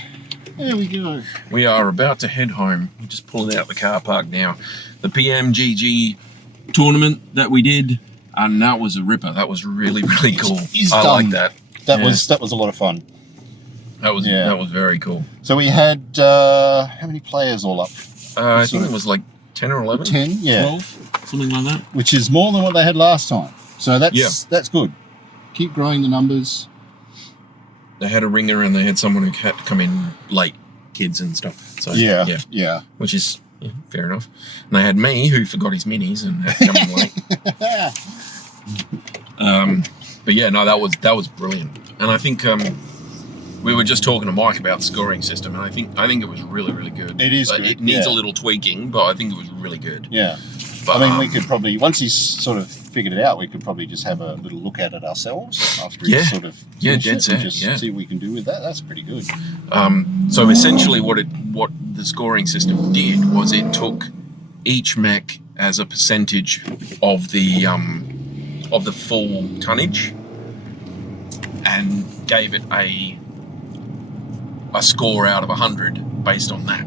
There we go. We are about to head home. We're just pulling out the car park now. The PMGG tournament that we did, and that was a ripper. That was really, really cool. It's I done. like that. That Yeah. was a lot of fun. That was very cool. So we had how many players all up? I think it was like 10 or 11? 10, yeah. 12, something like that. Which is more than what they had last time. So that's good. Keep growing the numbers. They had a ringer and they had someone who had to come in late, kids and stuff. So Yeah. which is fair enough. And they had me who forgot his minis and had to come in late. But yeah, no, that was brilliant. And I think we were just talking to Mike about the scoring system, and I think it was really, really good. It is good, It needs yeah. a little tweaking, but I think it was really good. Yeah. But, I mean, we could probably, once he's sort of figured it out, we could probably just have a little look at it ourselves after he's sort of finished dead it set, and just yeah. see what we can do with that. That's pretty good. So essentially what the scoring system did was it took each mech as a percentage of the full tonnage and gave it a score out of 100 based on that.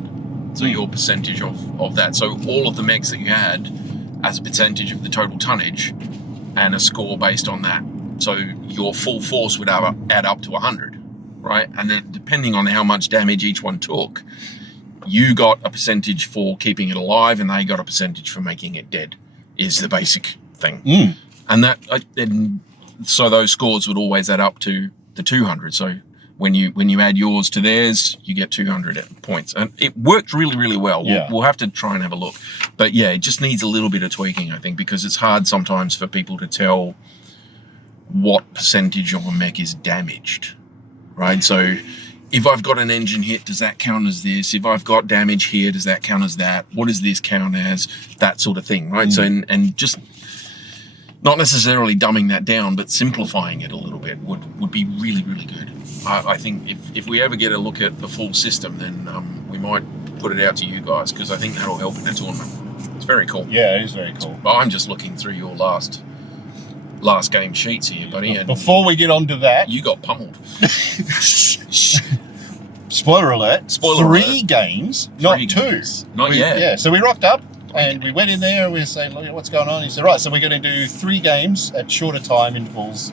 So your percentage of that. So all of the mechs that you had as a percentage of the total tonnage and a score based on that. So your full force would add up to 100, right? And then depending on how much damage each one took, you got a percentage for keeping it alive and they got a percentage for making it dead, is the basic thing. And so those scores would always add up to the 200. So when you add yours to theirs, you get 200 points. And it worked really, really well. Yeah. We'll have to try and have a look. But yeah, it just needs a little bit of tweaking, I think, because it's hard sometimes for people to tell what percentage of a mech is damaged, right? So if I've got an engine hit, does that count as this? If I've got damage here, does that count as that? What does this count as? That sort of thing, right? So, and just not necessarily dumbing that down, but simplifying it a little bit would be really, really good. I think if we ever get a look at the full system, then we might put it out to you guys, because I think that'll help in the tournament. It's very cool. Yeah, it is very cool. But I'm just looking through your last game sheets here, buddy. And before we get on to that, you got pummeled. spoiler alert, three games, not games. two. Not yet. Yeah, so we rocked up and we went in there and we were saying, look, what's going on? He said, right, so we're going to do 3 games at shorter time intervals,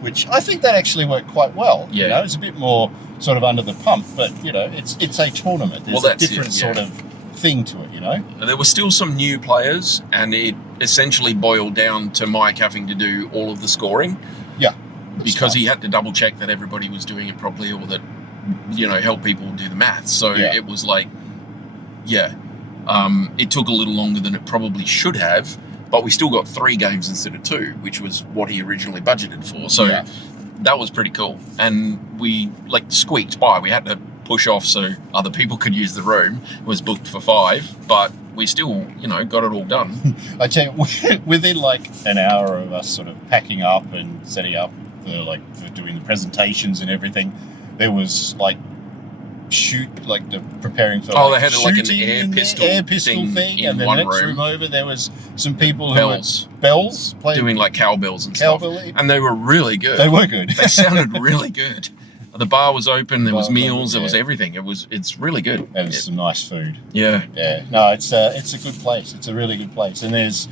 which I think that actually worked quite well. Yeah. You know, it's a bit more sort of under the pump, but, you know, it's a tournament. There's a different sort of thing to it, you know? And there were still some new players, and it essentially boiled down to Mike having to do all of the scoring. Yeah. Because he had to double check that everybody was doing it properly, or that, you know, help people do the maths. So it was like, it took a little longer than it probably should have, but we still got 3 games instead of 2, which was what he originally budgeted for. So that was pretty cool. And we squeaked by. We had to push off so other people could use the room. It was booked for 5, but we still, you know, got it all done. I tell you, within an hour of us sort of packing up and setting up for doing the presentations and everything, there was the preparing for they had an air pistol thing, in and the one next room over there was some people bells playing doing cowbells and stuff, and they were really good. They were good. They sounded really good. The bar was open. There was meals. Yeah. There was everything. It's really good. And there's some nice food. Yeah. Yeah. No, it's a good place. It's a really good place, and there's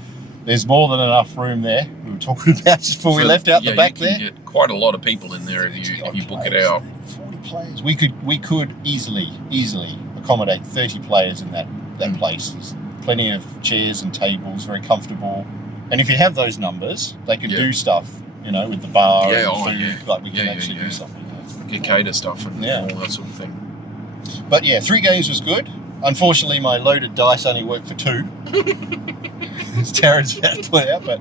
more than enough room there. We were talking about just before we left out the back you can there. Get quite a lot of people in there if you book it out. 40 players. We could easily accommodate 30 players in that place. There's plenty of chairs and tables, very comfortable. And if you have those numbers, they can do stuff, with the bar and food. Yeah. Like we can actually do something. Get cater stuff and all that sort of thing. But yeah, 3 games was good. Unfortunately, my loaded dice only worked for 2. As Taryn's about to point out, but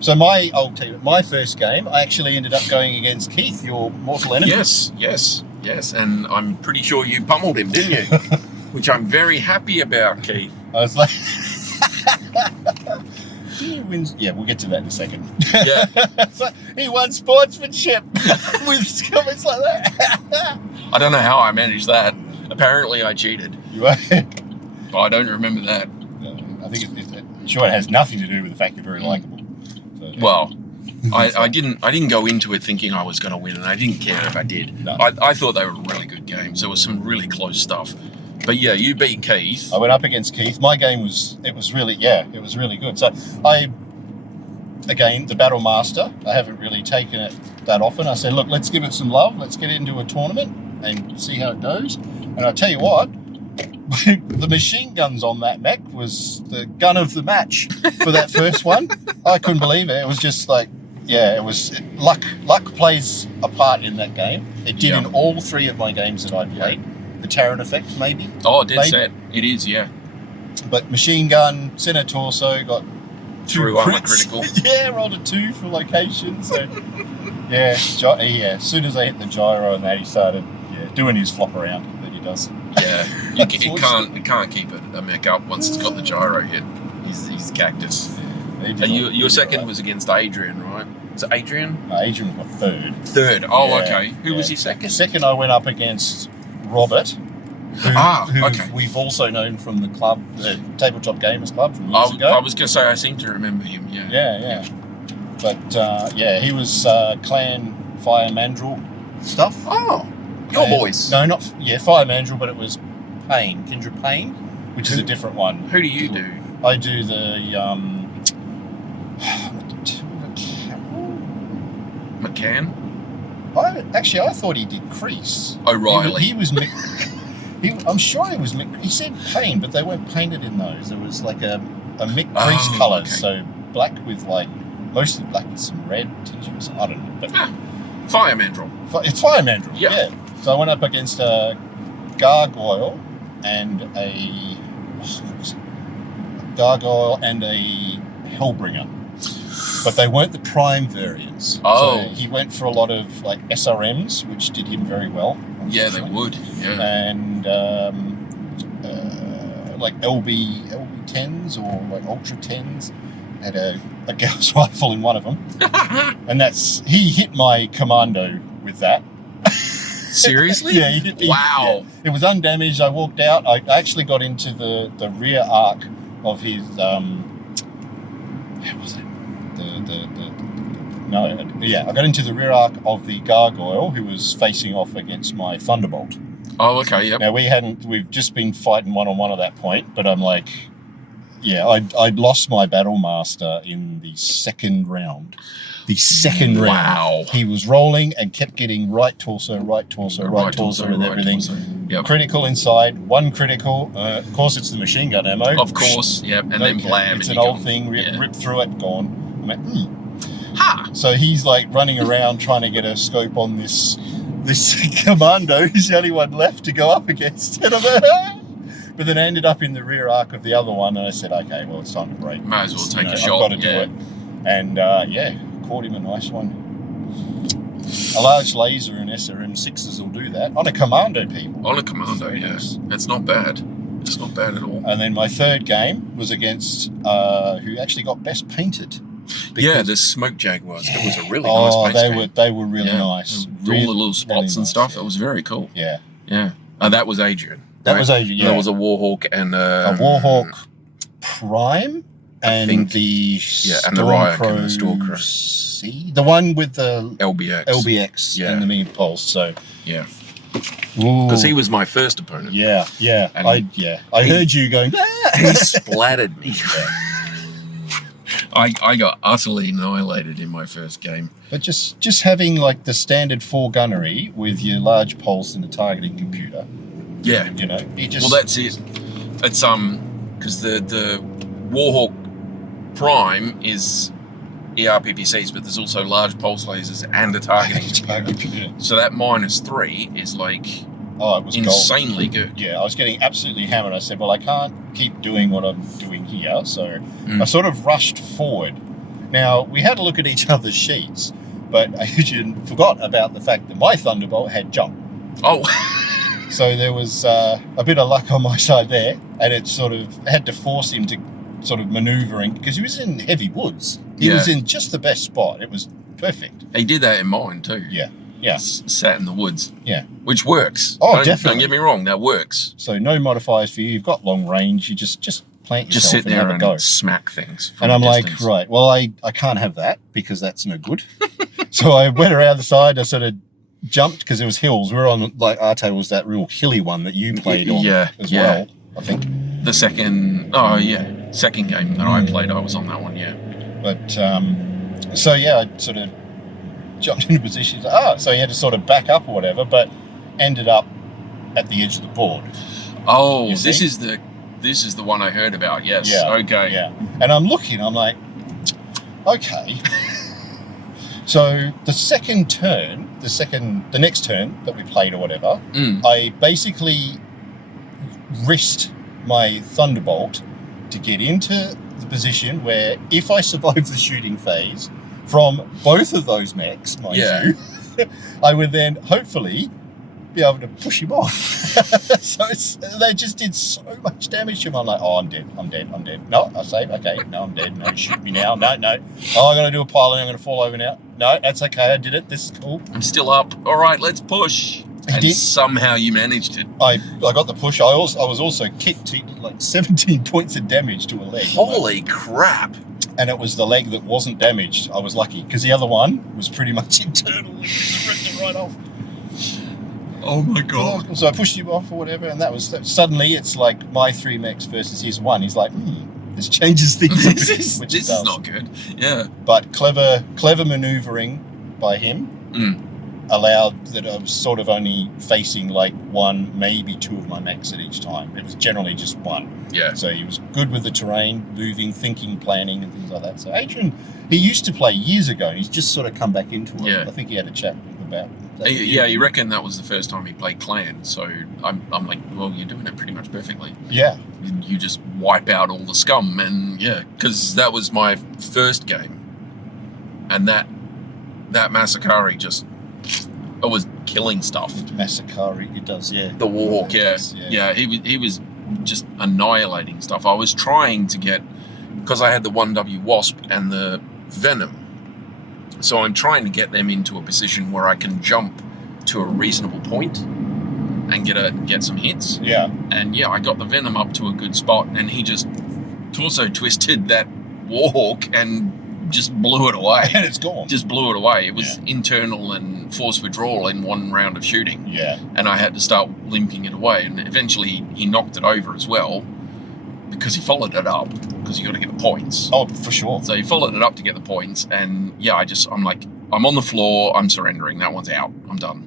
so my first game, I actually ended up going against Keith, your mortal enemy. Yes, and I'm pretty sure you pummeled him, didn't you? Which I'm very happy about, Keith. I was like, he wins. Yeah, we'll get to that in a second. Yeah. So he won sportsmanship with comments like that. I don't know how I managed that. Apparently I cheated. You are? But I don't remember that. I think I'm sure it has nothing to do with the fact you're very likable. So, well, I didn't go into it thinking I was going to win, and I didn't care if I did. No. I thought they were really good games. There was some really close stuff. But yeah, you beat Keith. I went up against Keith. My game was really good. So the Battle Master, I haven't really taken it that often. I said, look, let's give it some love. Let's get into a tournament and see how it goes. And I tell you what, the machine guns on that mech was the gun of the match for that first one. I couldn't believe it. It was just like, luck plays a part in that game. It did in all 3 of my games that I played. The Terran effect, maybe. Oh, dead set. It is, yeah. But machine gun, center torso, got 2 Through armor crits. critical. Yeah, rolled a 2 for location. So, as soon as I hit the gyro and that, he started doing his flop around that he does. Yeah, it can't keep a mech up once it's got the gyro hit. He's cactus. And your second was against Adrian, right? Is it Adrian? No, Adrian was my third. Third. Oh, okay. Who was your second? Second, I went up against Robert, who we've also known from the club, the Tabletop Gamers Club from years ago. I was going to say, I seem to remember him, Yeah. But, he was Clan Fire Mandrill stuff. Oh, your boys. No, not... Yeah, Fire Mandrill, but it was Payne, Kindred Payne, which is a different one. Who do you do? I do the... McCann? I thought he did Crease. O'Reilly. He was... I'm sure he was... He said Payne, but they weren't painted in those. There was like a Mick Crease colours, so black with mostly black with some red tinges. I don't know. But Fire Mandrill. It's Fire Mandrill, yeah. So I went up against a Gargoyle and a Hellbringer. But they weren't the prime variants. Oh. So he went for a lot of SRMs, which did him very well. Yeah, they would. Yeah. And LB10s or Ultra 10s. Had a Gauss rifle in one of them. And he hit my commando with that. Seriously? Yeah. Wow. It was undamaged. I walked out. I actually got into the rear arc of his... how was it? I got into the rear arc of the Gargoyle, who was facing off against my Thunderbolt. Oh, okay, yep. Now we've just been fighting one-on-one at that point, but I'm like, I'd lost my Battle Master in the second round. Wow. He was rolling and kept getting right torso and everything. Yep. Critical inside, 1 critical. Of course, it's the machine gun ammo. Of course, yep. And then blam. It's an old thing. Rip through it, gone. I went, Ha! So he's running around trying to get a scope on this commando. He's the only one left to go up against. And I'm but then I ended up in the rear arc of the other one, and I said, okay, well, it's time to break. Might as well take a shot. I've got to do it. And caught him a nice one. A large laser and SRM6s will do that. On a commando, people. On a commando, yes. That's not bad. It's not bad at all. And then my third game was against who actually got best painted. The Smoke Jaguars. It was a really nice paint scheme. They were really nice. All the little spots and stuff. It was very cool. Yeah. Yeah. That was Adrian. That was Adrian, yeah. There was a Warhawk and... a Warhawk Prime and think. the And the Ryuk and the Stalker. C, the one with the LBX. and the mini pulse. So yeah, because he was my first opponent. Yeah. And I heard you going. Ah! He splattered me. I got utterly annihilated in my first game. But just having like the standard 4 gunnery with your large pulse and the targeting computer. Yeah. You know, you just. Well, that's it. It's because the Warhawk Prime is ERPPCs, but there's also large pulse lasers and a targeting computer. So that -3 is like it was insanely gold. good. Yeah, I was getting absolutely hammered. I said, well, I can't keep doing what I'm doing here. So I sort of rushed forward. Now, we had a look at each other's sheets, but Adrian forgot about the fact that my Thunderbolt had jump. Oh. So there was a bit of luck on my side there, and it sort of had to force him to sort of manoeuvring, because he was in heavy woods. He was in just the best spot. It was perfect. He did that in mine too. Yeah. Sat in the woods. Yeah. Which works. Definitely. Don't get me wrong, that works. So no modifiers for you. You've got long range. You just plant yourself Just sit there and have a go. smack things. And I'm like, right, well, I can't have that because that's no good. So I went around the side. I sort of jumped because there was hills. We're on, like, our table was that real hilly one that you played on as well, I think. The second game that I played, I was on that one, yeah. But, so yeah, I sort of jumped into position. So you had to sort of back up or whatever, but ended up at the edge of the board. Oh, this is the one I heard about, yes. Yeah. Okay. Yeah. And I'm looking, I'm like, okay. So the next turn that we played or whatever, I basically risked my Thunderbolt to get into the position where if I survive the shooting phase from both of those mechs, mind you, I would then hopefully be able to push him off. So they just did so much damage to him. I'm like, I'm dead. No, I save. Okay, no, I'm dead. No, shoot me now. No. Oh, I'm going to do a pile and I'm going to fall over now. No, that's okay. I did it. This is cool. I'm still up. All right, let's push. And somehow you managed it. I got the push. I was also kicked to like 17 points of damage to a leg. Holy crap. And it was the leg that wasn't damaged. I was lucky because the other one was pretty much internal. It just ripped it right off. Oh my god. So I pushed him off or whatever, and that was suddenly it's like my 3 mechs versus his 1. He's like, this changes things. This is not good. Yeah. But clever maneuvering by him allowed that I was sort of only facing like 1, maybe 2 of my mechs at each time. It was generally just 1. Yeah. So he was good with the terrain, moving, thinking, planning, and things like that. So Adrian, he used to play years ago, and he's just sort of come back into it. Yeah. I think he had a chat about that. Yeah, you reckon that was the first time he played Clan, so I'm like, well, you're doing it pretty much perfectly. Yeah. You just wipe out all the scum, and because that was my first game, and that Masakari just, it was killing stuff. Masakari, it does, yeah. The Warhawk, yeah. He was just annihilating stuff. I was trying to get, because I had the 1W Wasp and the Venom, so I'm trying to get them into a position where I can jump to a reasonable point and get some hits. Yeah. And I got the Venom up to a good spot, and he just torso twisted that Warhawk and just blew it away. And it's gone. Just blew it away. It was internal and force withdrawal in one round of shooting. Yeah. And I had to start limping it away, and eventually he knocked it over as well because he followed it up, because you got to get the points. Oh, for sure. So he followed it up to get the points, and I'm like, I'm on the floor, I'm surrendering, that one's out, I'm done.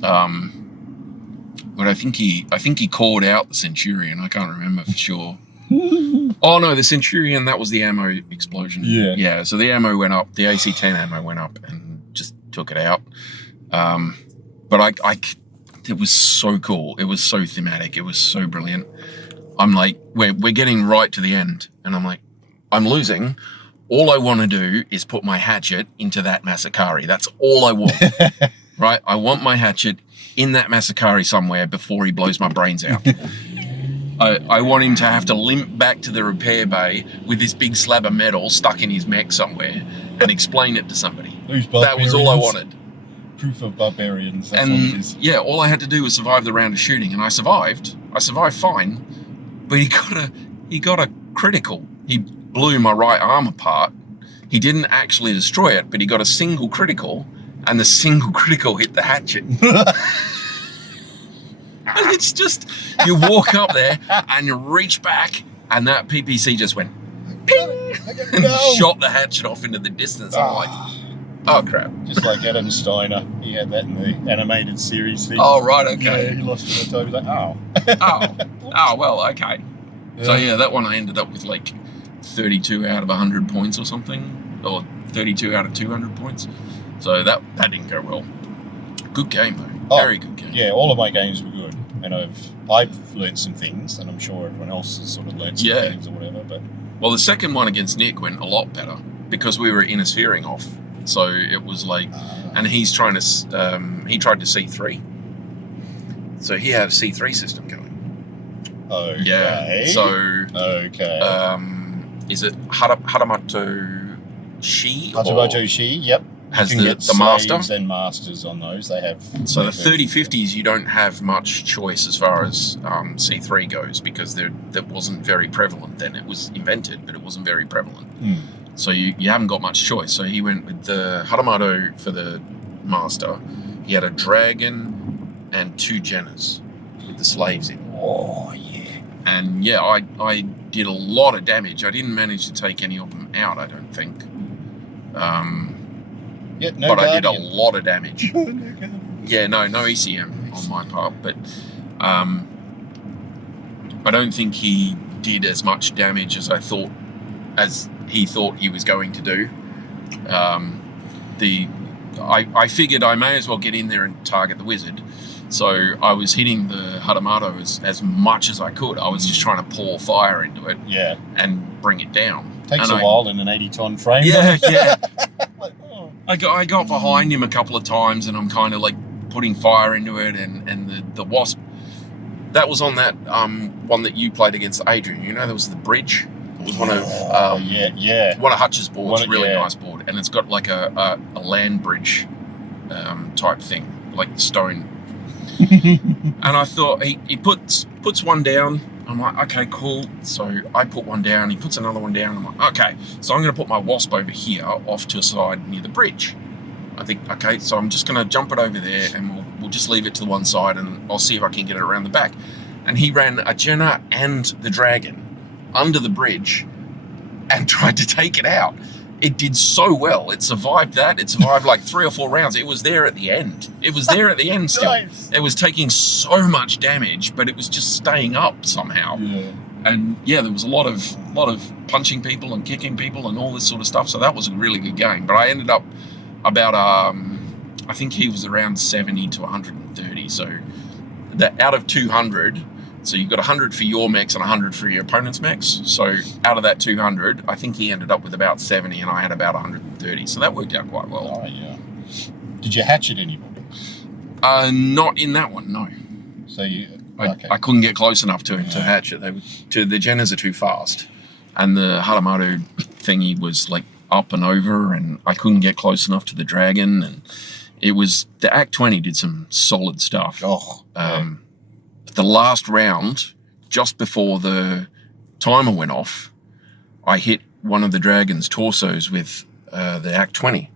But I think he called out the Centurion, I can't remember for sure. Oh no, the Centurion, that was the ammo explosion. Yeah, so the ammo went up, the AC-10 ammo went up and just took it out. But it was so cool, it was so thematic, it was so brilliant. I'm like, we're getting right to the end, and I'm like, I'm losing. All I want to do is put my hatchet into that Masakari. That's all I want, right? I want my hatchet in that Masakari somewhere before he blows my brains out. I want him to have to limp back to the repair bay with this big slab of metal stuck in his mech somewhere and explain it to somebody. That was all I wanted. Proof of barbarians. That's what it is. Yeah, all I had to do was survive the round of shooting, and I survived. I survived fine. But he got a critical. He blew my right arm apart. He didn't actually destroy it, but he got a single critical, and the single critical hit the hatchet. And it's just, you walk up there and you reach back, and that PPC just went ping, and shot the hatchet off into the distance. I'm like, oh crap. Just like Adam Steiner, he had that in the animated series thing. Oh, right, okay. Yeah, he lost it on toe. He was like, oh. Oh, well, okay. Yeah. So yeah, that one I ended up with like 32 out of 100 points or something, or 32 out of 200 points. So that didn't go well. Good game though, very good game. Yeah, all of my games were good, and I've learned some things, and I'm sure everyone else has sort of learned some things or whatever. But well, the second one against Nick went a lot better because we were interfering off. So it was like, and he's trying to, he tried to C3. So he had a C3 system going. Okay. Yeah. So. Okay. Is it Hatamoto Shi? Hatamoto Shi, yep. Has you can get the master and masters on those. They have. So the 3050s, you don't have much choice as far as C3 goes because that wasn't very prevalent then. It was invented, but it wasn't very prevalent. So you haven't got much choice. So he went with the Hatamoto for the master. He had a dragon and 2 Jennas with the slaves in. Oh yeah. And yeah, I did a lot of damage. I didn't manage to take any of them out, I don't think. Yeah, no but guardian. I did a lot of damage. No guardian. Yeah, no ECM on my part, but I don't think he did as much damage as he thought he was going to do. I figured I may as well get in there and target the wizard. So I was hitting the Hatamoto as much as I could. I was just trying to pour fire into it and bring it down. Takes a while in an 80-ton frame. Yeah, yeah. Like, oh. I got behind him a couple of times and I'm kind of like putting fire into it and the wasp. That was on that one that you played against Adrian. You know, there was the bridge. It was one of one of Hutch's boards, really nice board, and it's got like a land bridge type thing, like stone. And I thought he puts one down. I'm like, okay, cool. So I put one down. He puts another one down. I'm like, okay. So I'm going to put my wasp over here, off to a side near the bridge. I think, okay. So I'm just going to jump it over there, and we'll just leave it to the one side, and I'll see if I can get it around the back. And he ran a Jenna and the dragon under the bridge and tried to take it out. It did so well. It survived that. It survived like 3 or 4 rounds. It was there at the end. It was there at the end still. Nice. It was taking so much damage, but it was just staying up somehow. Yeah. And yeah, there was a lot of punching people and kicking people and all this sort of stuff. So that was a really good game. But I ended up about I think he was around 70 to 130. So that out of 200. So you've got 100 for your mechs and 100 for your opponent's mechs. So out of that 200, I think he ended up with about 70 and I had about 130. So that worked out quite well. Oh, yeah. Did you hatchet anybody? Not in that one, no. So I couldn't get close enough to him to hatch it. The Jennas are too fast. And the Hatamoto thingy was like up and over and I couldn't get close enough to the dragon. And it was, the Act 20 did some solid stuff. Oh, yeah. The last round, just before the timer went off, I hit one of the dragon's torsos with the Act 20.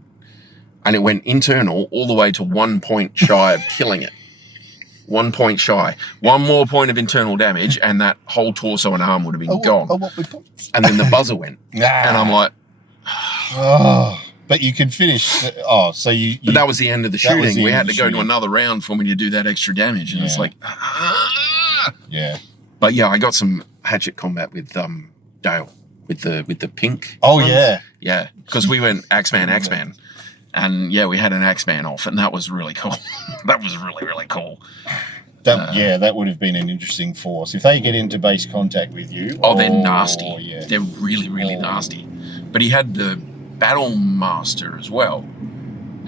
And it went internal all the way to 1 point shy of killing it. 1 point shy. One more point of internal damage and that whole torso and arm would have been gone. And then the buzzer went. And I'm like... But you could finish... so you... But that was the end of the shooting. We had to go to another round for me to do that extra damage. And it's like... Yeah. But yeah, I got some hatchet combat with Dale, with the pink. Oh, ones. yeah. Yeah, because we went Axeman. And yeah, we had an Axeman off, and that was really cool. That was really, really cool. That would have been an interesting force. If they get into base contact with you... Oh, they're nasty. Yeah. They're really, really nasty. But he had the Battle Master as well.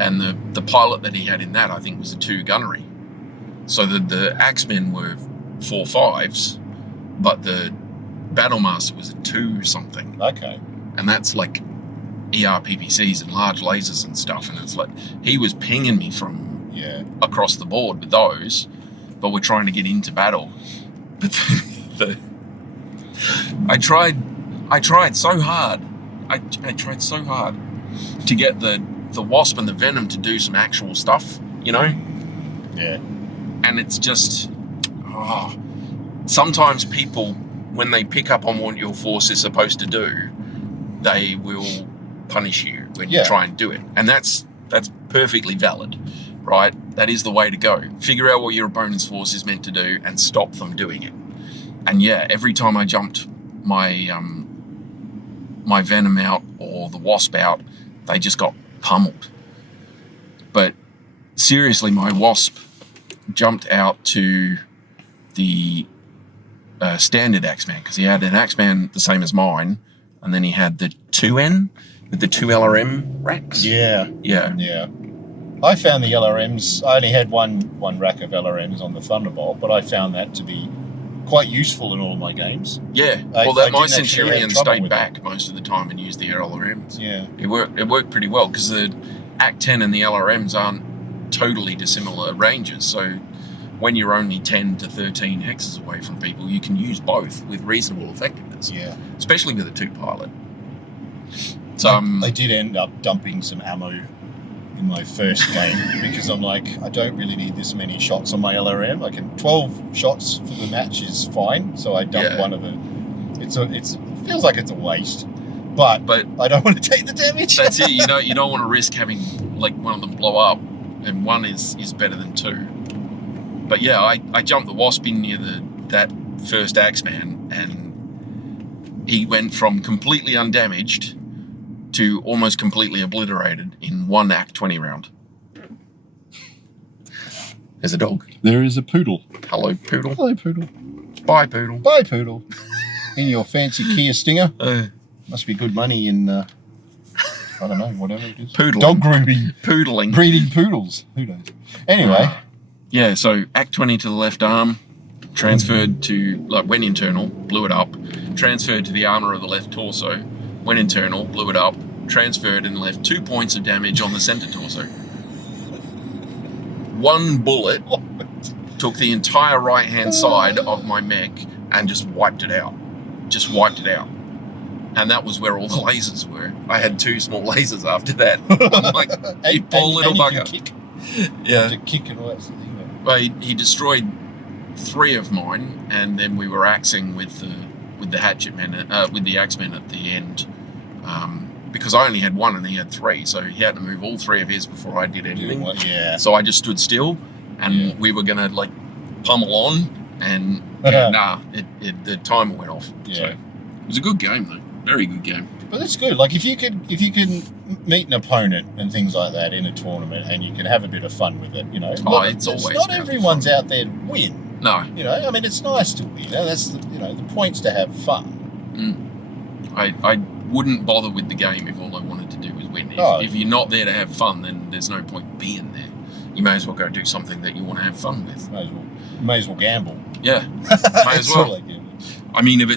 And the pilot that he had in that, I think, was a 2 gunnery. So the Axemen were 4.5s, but the Battle Master was a 2 something. Okay. And that's like ERPPCs and large lasers and stuff. And it's like, he was pinging me from across the board with those, but we're trying to get into battle. But I tried I tried so hard. I tried so hard to get the wasp and the venom to do some actual stuff, you know? Yeah. And it's just, sometimes people, when they pick up on what your force is supposed to do, they will punish you when you try and do it. And that's perfectly valid, right? That is the way to go. Figure out what your opponent's force is meant to do and stop them doing it. And yeah, every time I jumped my my venom out or the wasp out, they just got pummeled. But seriously, my wasp jumped out to the standard Axeman, because he had an Axeman the same as mine, and then he had the 2N with the 2 LRM racks. Yeah. I found the LRMs. I only had one rack of LRMs on the Thunderbolt, but I found that to be quite useful in all of my games. Yeah. My Centurion stayed back most of the time and used the LRMs. Yeah. It worked pretty well, because the AC-10 and the LRMs aren't totally dissimilar ranges. So when you're only 10 to 13 hexes away from people, you can use both with reasonable effectiveness. Yeah. Especially with a 2-pilot. So I did end up dumping some ammo in my first game because I'm like, I don't really need this many shots on my LRM. Like 12 shots for the match is fine. So I dumped one of them. It feels like it's a waste, but I don't want to take the damage. That's it. You don't want to risk having like one of them blow up, and one is better than 2. But yeah, I jumped the wasp in near that first Axeman, and he went from completely undamaged to almost completely obliterated in one AC-20 round. There's a dog. There is a poodle. Hello, poodle. Hello, poodle. Bye, poodle. Bye, poodle. In your fancy Kia Stinger. Must be good money in, I don't know, whatever it is. Poodling. Dog grooming. Poodling. Breeding poodles. Who knows? Anyway. Yeah, so AC-20 to the left arm, transferred to, went internal, blew it up, transferred to the armour of the left torso, went internal, blew it up, transferred and left 2 points of damage on the centre torso. One bullet took the entire right-hand side of my mech and just wiped it out. And that was where all the lasers were. I had 2 small lasers after that. I'm like, you poor little bugger. Kick. Yeah. To kick and all that sort of thing. Well, he destroyed 3 of mine, and then we were axing with the hatchet man, with the Axeman at the end, because I only had 1 and he had 3, so he had to move all 3 of his before I did anything. Yeah. So I just stood still, and we were gonna pummel on, and the timer went off. Yeah. So it was a good game though, very good game. But that's good. Like if you can meet an opponent and things like that in a tournament, and you can have a bit of fun with it, not everyone's out there to win. No. I mean, it's nice to win. That's the point's to have fun. I wouldn't bother with the game if all I wanted to do was win. If you're not there to have fun, then there's no point being there. You may as well go do something that you want to have fun with. May as well gamble. Yeah, may as well. I mean, if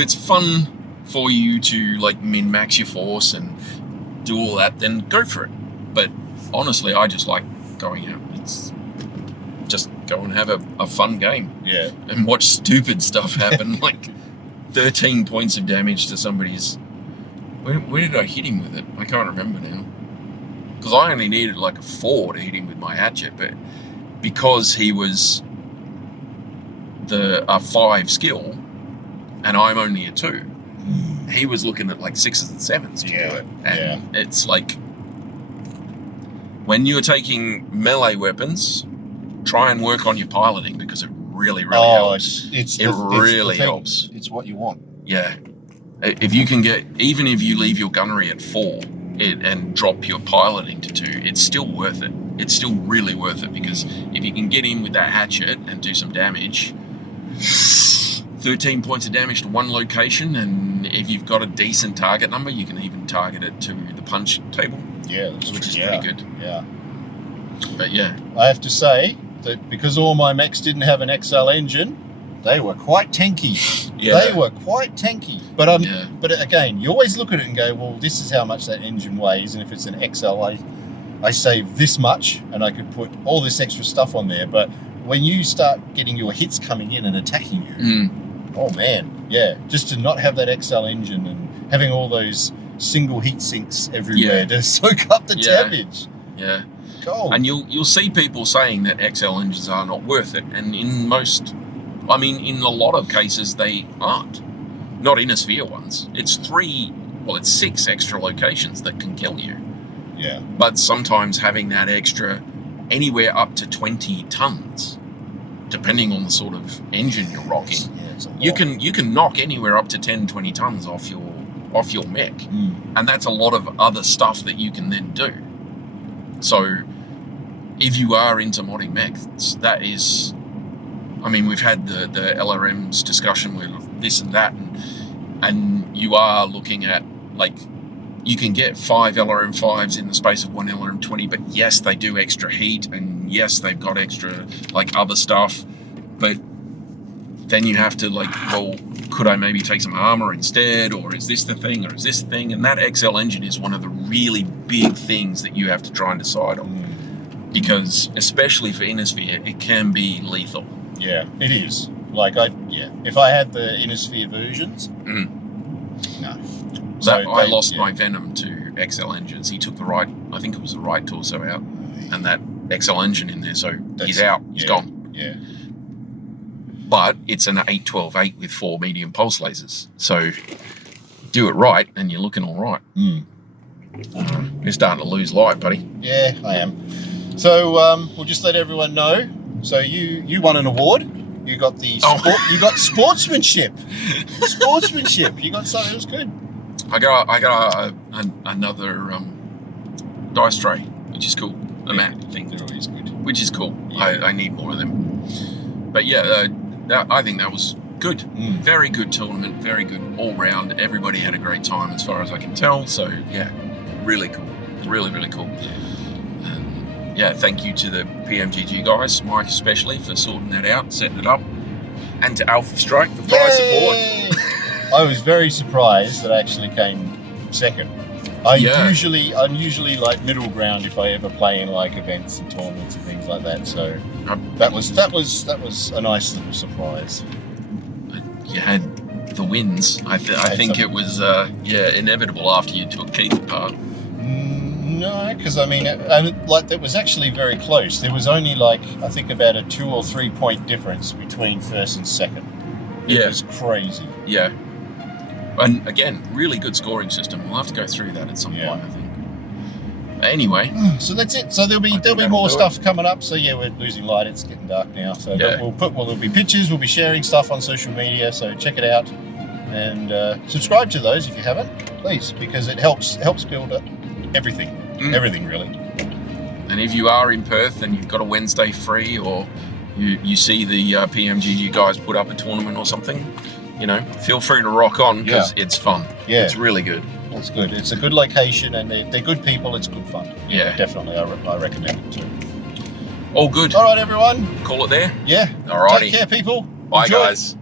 it's fun for you to min-max your force and do all that, then go for it. But honestly, I just like going out. It's just go and have a fun game. Yeah. And watch stupid stuff happen, 13 points of damage to somebody's... Where did I hit him with it? I can't remember now. Because I only needed a 4 to hit him with my hatchet, but because he was a 5 skill and I'm only a 2, he was looking at 6s and 7s to do it. And it's when you're taking melee weapons, try and work on your piloting, because it really helps. It really helps. It's what you want. Yeah. If you can get, even if you leave your gunnery at 4 and drop your piloting to 2, it's still worth it. It's still really worth it, because if you can get in with that hatchet and do some damage, 13 points of damage to one location, and if you've got a decent target number, you can even target it to the punch table. Yeah, which is pretty good. Yeah. But yeah. I have to say that because all my mechs didn't have an XL engine, they were quite tanky. Yeah. They were quite tanky. But again, you always look at it and go, well, this is how much that engine weighs, and if it's an XL, I save this much, and I could put all this extra stuff on there. But when you start getting your hits coming in and attacking you, oh man, Yeah, just to not have that XL engine and having all those single heat sinks everywhere to soak up the tappage. Yeah. Cold. And you'll see people saying that XL engines are not worth it, and in a lot of cases they aren't. Not Innosphere ones. It's 6 extra locations that can kill you. Yeah. But sometimes having that extra, anywhere up to 20 tons, depending on the sort of engine you're rocking, you can knock anywhere up to 10, 20 tons off your mech, and that's a lot of other stuff that you can then do. So if you are into modding mechs, that is, I mean, we've had the LRMs discussion with this and that, and you are looking at, like, you can get 5 LRM5s in the space of 1 LRM20, but yes, they do extra heat, and yes, they've got extra, like, other stuff, but then you have to, like, well, could I maybe take some armor instead, or is this the thing, or is this the thing? And that XL engine is one of the really big things that you have to try and decide on, because especially for Innosphere, it can be lethal. Yeah, it is. Like, if I had the Innosphere versions, no. I lost my Venom to XL engines. He took I think it was the right torso out, and that XL engine in there, so he's out, he's gone. Yeah. But it's an 812-8 with 4 medium pulse lasers, so do it right, and you're looking all right. You're starting to lose light, buddy. Yeah, I am. So we'll just let everyone know. So you won an award. You got the you got sportsmanship. Sportsmanship. You got something that was good. I got another dice tray, which is cool. A mat thing. They're always good. Which is cool. Yeah. I need more of them. But yeah, I think that was good. Very good tournament. Very good all round. Everybody had a great time, as far as I can tell. So yeah, really cool. Really, really cool. Yeah, thank you to the PMGG guys, Mike especially, for sorting that out, setting it up, and to Alpha Strike for prize support. I was very surprised that I actually came second. I'm usually like middle ground if I ever play in like events and tournaments and things like that. So that was a nice little surprise. You had the wins. I think it was inevitable after you took Keith apart. No, because I mean, that was actually very close. There was only I think about a 2 or 3 point difference between first and second. It was crazy. Yeah. And again, really good scoring system. We'll have to go through that at some point, I think. Anyway. So that's it. So there'll be more stuff coming up. So yeah, we're losing light. It's getting dark now. So there'll be pictures. We'll be sharing stuff on social media. So check it out and subscribe to those if you haven't, please, because it helps build up everything. Everything really. And if you are in Perth and you've got a Wednesday free, or you see the PMGG guys put up a tournament or something, feel free to rock on, because it's fun. Yeah, it's really good. It's good. It's a good location, and they're good people. It's good fun. Yeah, definitely. I recommend it too. All good. All right, everyone. Call it there. Yeah. All righty. Take care, people. Bye, guys.